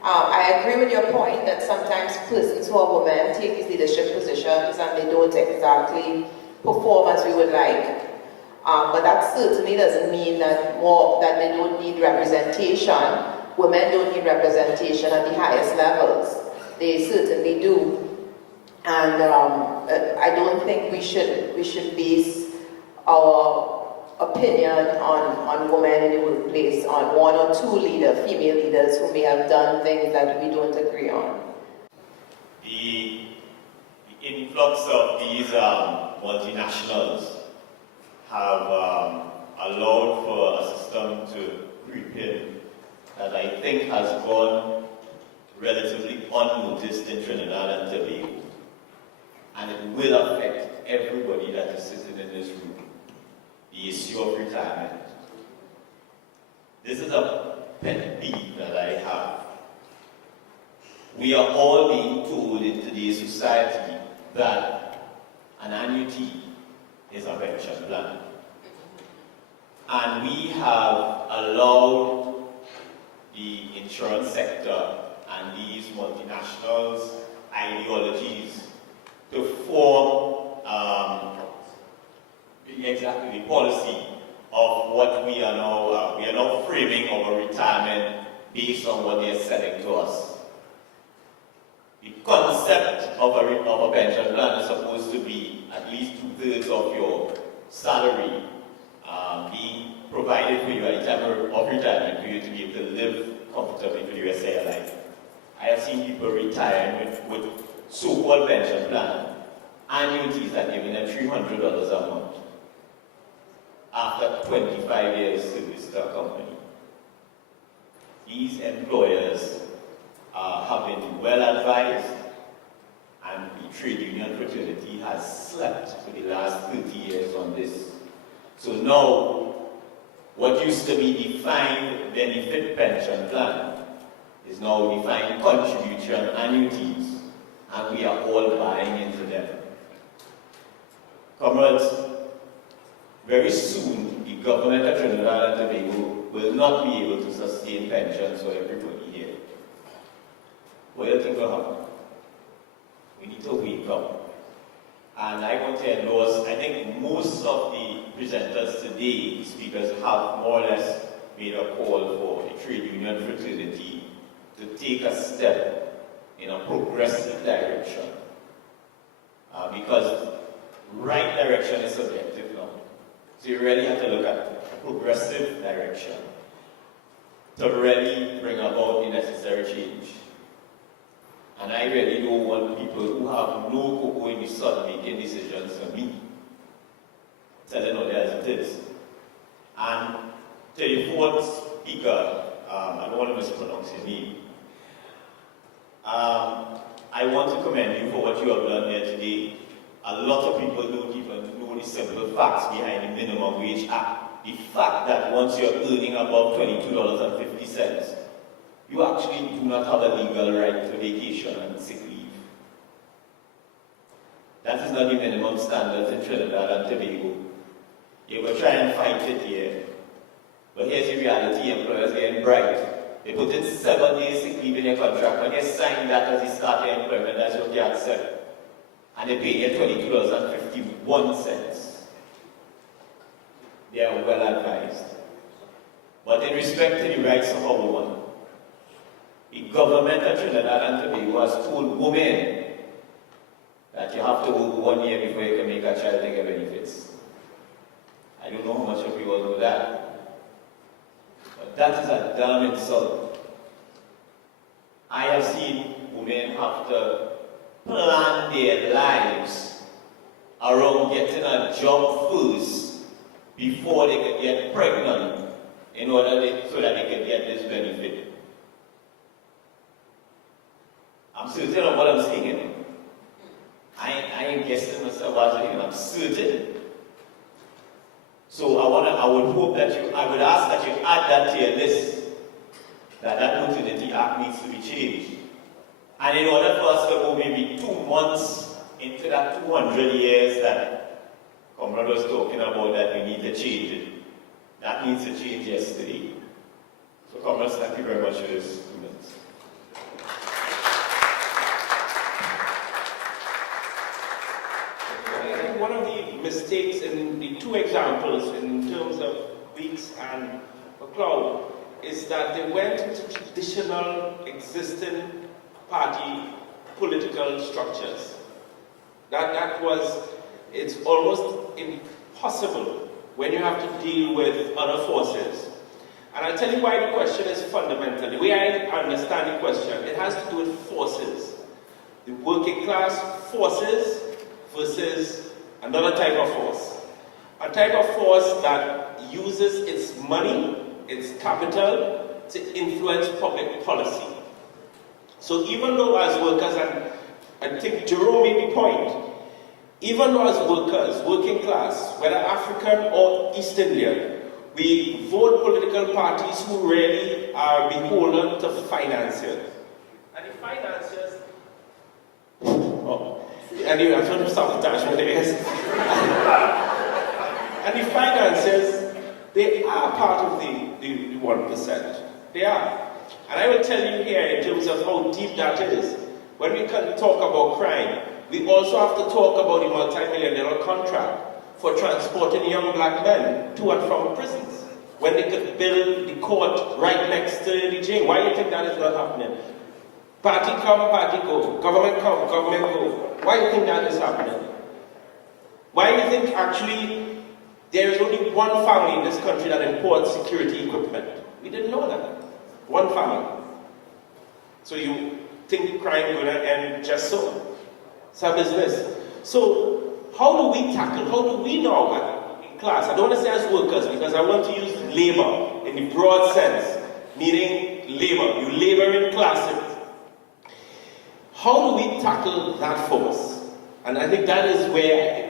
I agree with your point that sometimes persons who are women take these leadership positions and they don't exactly perform as we would like. But that certainly doesn't mean that they don't need representation. Women don't need representation at the highest levels. They certainly do. And I don't think we should base our opinion on women in the workplace on one or two female leaders who may have done things that we don't agree on. The influx of these multinationals have allowed for a system to creep in that I think has gone relatively unnoticed in Trinidad and Tobago. And it will affect everybody that is sitting in this room. The issue of retirement. This is a pet peeve that I have. We are all being told in today's society that an annuity is a pension plan. And we have allowed the insurance sector and these multinationals' ideologies to form exactly the policy of what we are now framing our retirement based on what they are selling to us. The concept of a pension plan is supposed to be at least 2/3 of your salary being provided for you at the time of retirement for you to be able to live comfortably for the rest of your life. I have seen people retiring with so-called pension plan annuities that are giving them $300 a month after 25 years service to a company. These employers have been well advised, and the trade union fraternity has slept for the last 30 years on this. So now, what used to be defined benefit pension plan is now defined contribution annuities, and we are all buying into them. Comrades, very soon the government of Trinidad and Tobago will not be able to sustain pensions for everybody here. What do you think will happen? We need to wake up. And I want to endorse, I think most of the presenters today, speakers, have more or less made a call for the trade union fraternity to take a step in a progressive direction. Because right direction is subjective now. So you really have to look at a progressive direction to really bring about the necessary change. And I really don't want people who have no cocoa in the sun making decisions for me. Telling all as it is. And to the fourth speaker, I don't want to mispronounce your name. I want to commend you for what you have done here today. A lot of people don't even know the simple facts behind the Minimum Wage Act. The fact that once you're earning above $22.50, you actually do not have a legal right to vacation and sick leave. That is not the minimum standards in Trinidad and Tobago. You will try and fight it here. But here's the reality: employers getting bright. They put in 7 days sick leave in your contract. When you sign that as you start your employment, that's what you accept. And they pay you $22.51. They are well advised. But in respect to the rights of a woman, the government of Trinidad and Tobago has told women that you have to work 1 year before you can make a child to get benefits. I don't know how much of you all know that. But that is a damn insult. I have seen women have to plan their lives around getting a job first before they can get pregnant in order so that they can get this benefit. I'm certain of what I'm saying. I ain't guessing myself, I'm certain. So I would hope that I would ask that you add that to your list, that Maternity Act needs to be changed. And in order for us to go maybe 2 months into that 200 years that Comrade was talking about, that we need to change it, that needs to change yesterday. So Comrades, thank you very much for this 2 minutes. One of the mistakes in the 2 examples in terms of Weeks and McLeod is that they went into traditional existing party political structures. It's almost impossible when you have to deal with other forces. And I'll tell you why the question is fundamental. The way I understand the question, it has to do with forces. The working class forces versus another type of force. A type of force that uses its money, its capital, to influence public policy. So even though as workers, and I think Jerome made the point, even though as workers, working class, whether African or East Indian, we vote political parties who really are beholden to financiers. And the financiers, anyway, I'm trying to sabotage what it is. And the financiers, they are part of the 1%. They are. And I will tell you here in terms of how deep that is. When we can talk about crime, we also have to talk about the multi-million-dollar contract for transporting young black men to and from prisons, when they could build the court right next to the jail. Why do you think that is not happening? Party come, party go. Government come, government go. Why do you think that is happening? Why do you think actually there is only one family in this country that imports security equipment? We didn't know that. One family. So you think crime is going to end just so? It's a business. So how do we tackle, how do we know in class? I don't want to say as workers because I want to use labor in the broad sense, meaning labor. You labor in classes. How do we tackle that force? And I think that is where,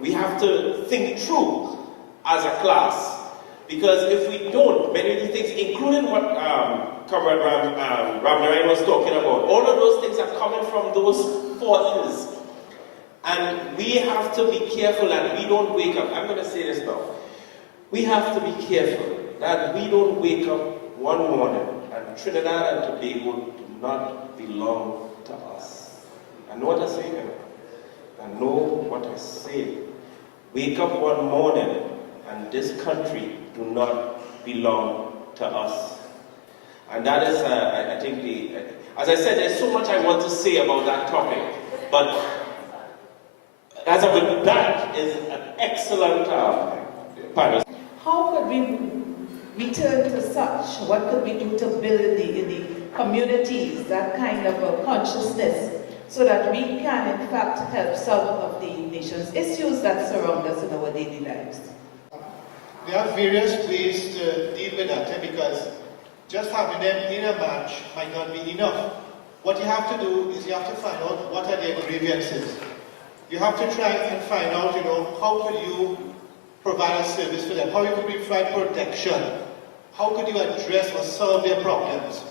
we have to think through as a class. Because if we don't, many of the things, including what Comrade Ramnarayan was talking about, all of those things are coming from those forces. And we have to be careful that we don't wake up. I'm going to say this now. We have to be careful that we don't wake up one morning and Trinidad and Tobago do not belong to us. I know what I say now. I know what I say. Wake up one morning and this country do not belong to us. And that is, I think, as I said, there's so much I want to say about that topic. But as of that is an excellent panel. How could we return to such? What could we do to build in the communities that kind of a consciousness so that we can in fact help some of the nation's issues that surround us in our daily lives? There are various ways to deal with that because just having them in a match might not be enough. What you have to do is you have to find out what are their grievances. You have to try and find out, how could you provide a service for them? How you could provide protection? How could you address or solve their problems?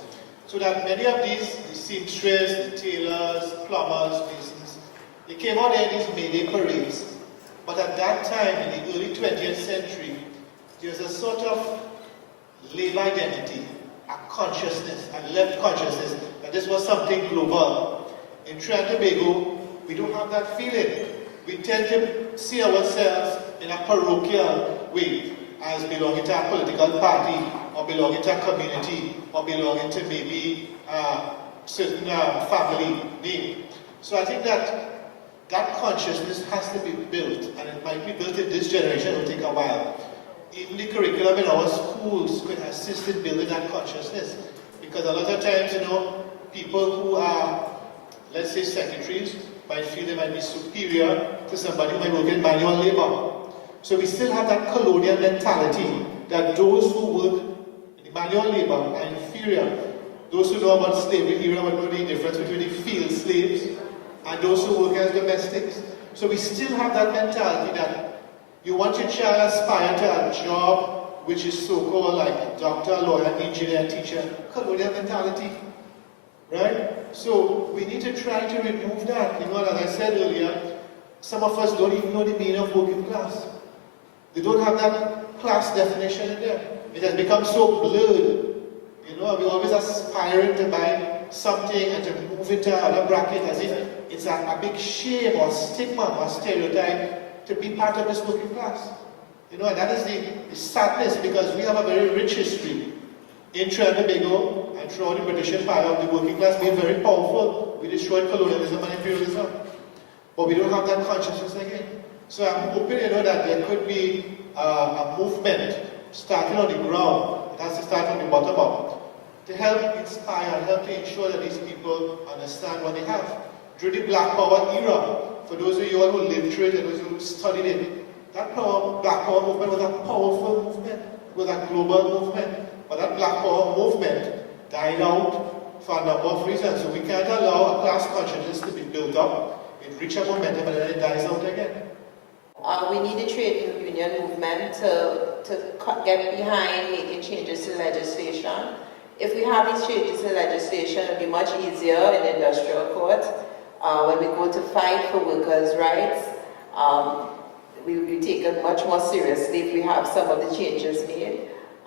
So that many of these, the seamstresses, the tailors, plumbers, masons, they came out there in these May Day parades. But at that time, in the early 20th century, there's a sort of labor identity. a consciousness, a left consciousness, that this was something global. In Trinidad and Tobago, we don't have that feeling. We tend to see ourselves in a parochial way, as belonging to a political party, or belonging to a community, or belonging to maybe a certain family name. So I think that consciousness has to be built, and it might be built in this generation. It will take a while. Even the curriculum in our schools could assist in building that consciousness, because a lot of times, people who are, let's say, secretaries, might feel they might be superior to somebody who might work in manual labor. So we still have that colonial mentality that those who work in manual labor are inferior. Those who know about slavery era would know the difference between the field slaves and those who work as domestics. So we still have that mentality that you want your child to aspire to a job which is so-called like doctor, lawyer, engineer, teacher. Colonial mentality. Right? So we need to try to remove that. As I said earlier, some of us don't even know the meaning of working class. They don't have that class definition in there. It has become so blurred. We're always aspiring to buy something and to move into another bracket as if it's a big shame or stigma or stereotype to be part of this working class. And that is the sadness, because we have a very rich history in Trinidad and Tobago and throughout the British Empire of the working class being very powerful. We destroyed colonialism and imperialism. But we don't have that consciousness again. So I'm hoping, that there could be a movement starting on the ground. It has to start from the bottom up, to help inspire and help to ensure that these people understand what they have. During the Black Power era, for those of you all who lived through it and those who studied it, that Black Power movement was a powerful movement. It was a global movement. But that Black Power movement died out for a number of reasons. So we can't allow a class consciousness to be built up. It reaches a momentum and then it dies out again. We need the trade union movement to get behind making changes to legislation. If we have these changes to legislation, it will be much easier in the industrial court. When we go to fight for workers' rights, we will be taken much more seriously if we have some of the changes made.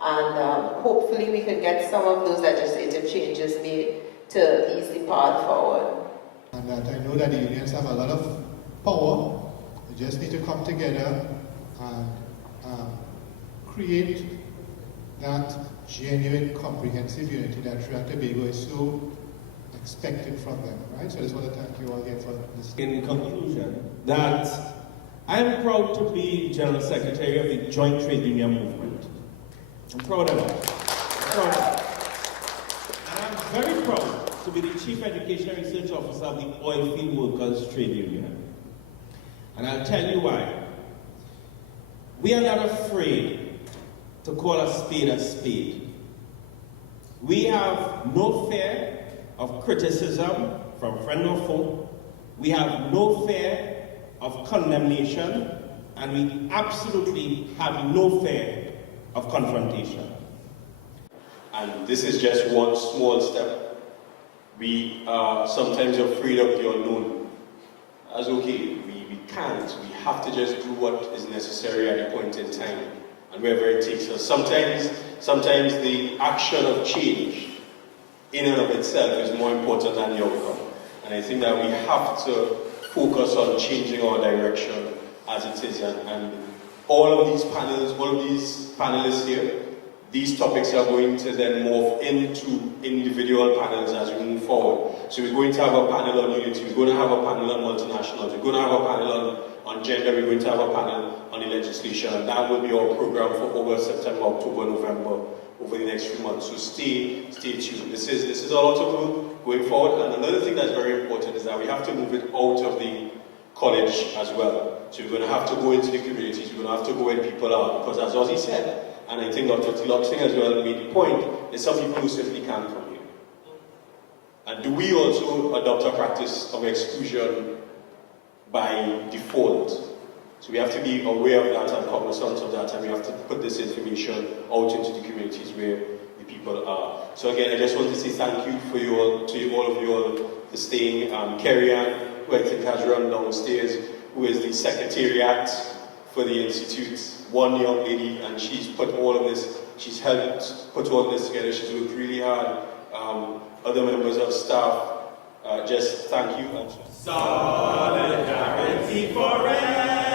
And hopefully we can get some of those legislative changes made to ease the path forward. And that I know that the unions have a lot of power. They just need to come together and create that genuine, comprehensive unity that Trinidad and Tobago is so expected from them, right? So I just want to thank you all again for this. In conclusion, that I am proud to be General Secretary of the Joint Trade Union Movement. I'm proud of that. And I'm very proud to be the Chief Education and Research Officer of the Oilfield Workers Trade Union. And I'll tell you why. We are not afraid to call a spade a spade. We have no fear of criticism from friend or foe. We have no fear of condemnation, and we absolutely have no fear of confrontation. And this is just one small step. We are sometimes afraid of the unknown. That's okay. We can't. We have to just do what is necessary at a point in time and wherever it takes us. Sometimes the action of change in and of itself is more important than the outcome. And I think that we have to focus on changing our direction as it is. And all of these panelists here, these topics are going to then morph into individual panels as we move forward. So we're going to have a panel on unity, we're going to have a panel on multinationals, we're going to have a panel on gender, we're going to have a panel on the legislation, and that will be our program for August, September, October, November, over the next few months. So stay tuned. This is a lot of work going forward, and another thing that's very important is that we have to move it out of the college as well. So we're going to have to go into the communities, we're going to have to go where people are, because as Ozzi said, and I think Dr. Tiloxing as well made the point, there's some people who simply can't come here. And do we also adopt a practice of exclusion by default? So we have to be aware of that and cognizant of that, and we have to put this information out into the communities where the people are. So again, I just want to say thank you to all of you all for staying. Kerry Ann, who I think has run downstairs, who is the Secretariat for the Institute, one young lady, and she's put all of this she's helped put all this together. She's worked really hard. Other members of staff, just thank you. Solidarity forever.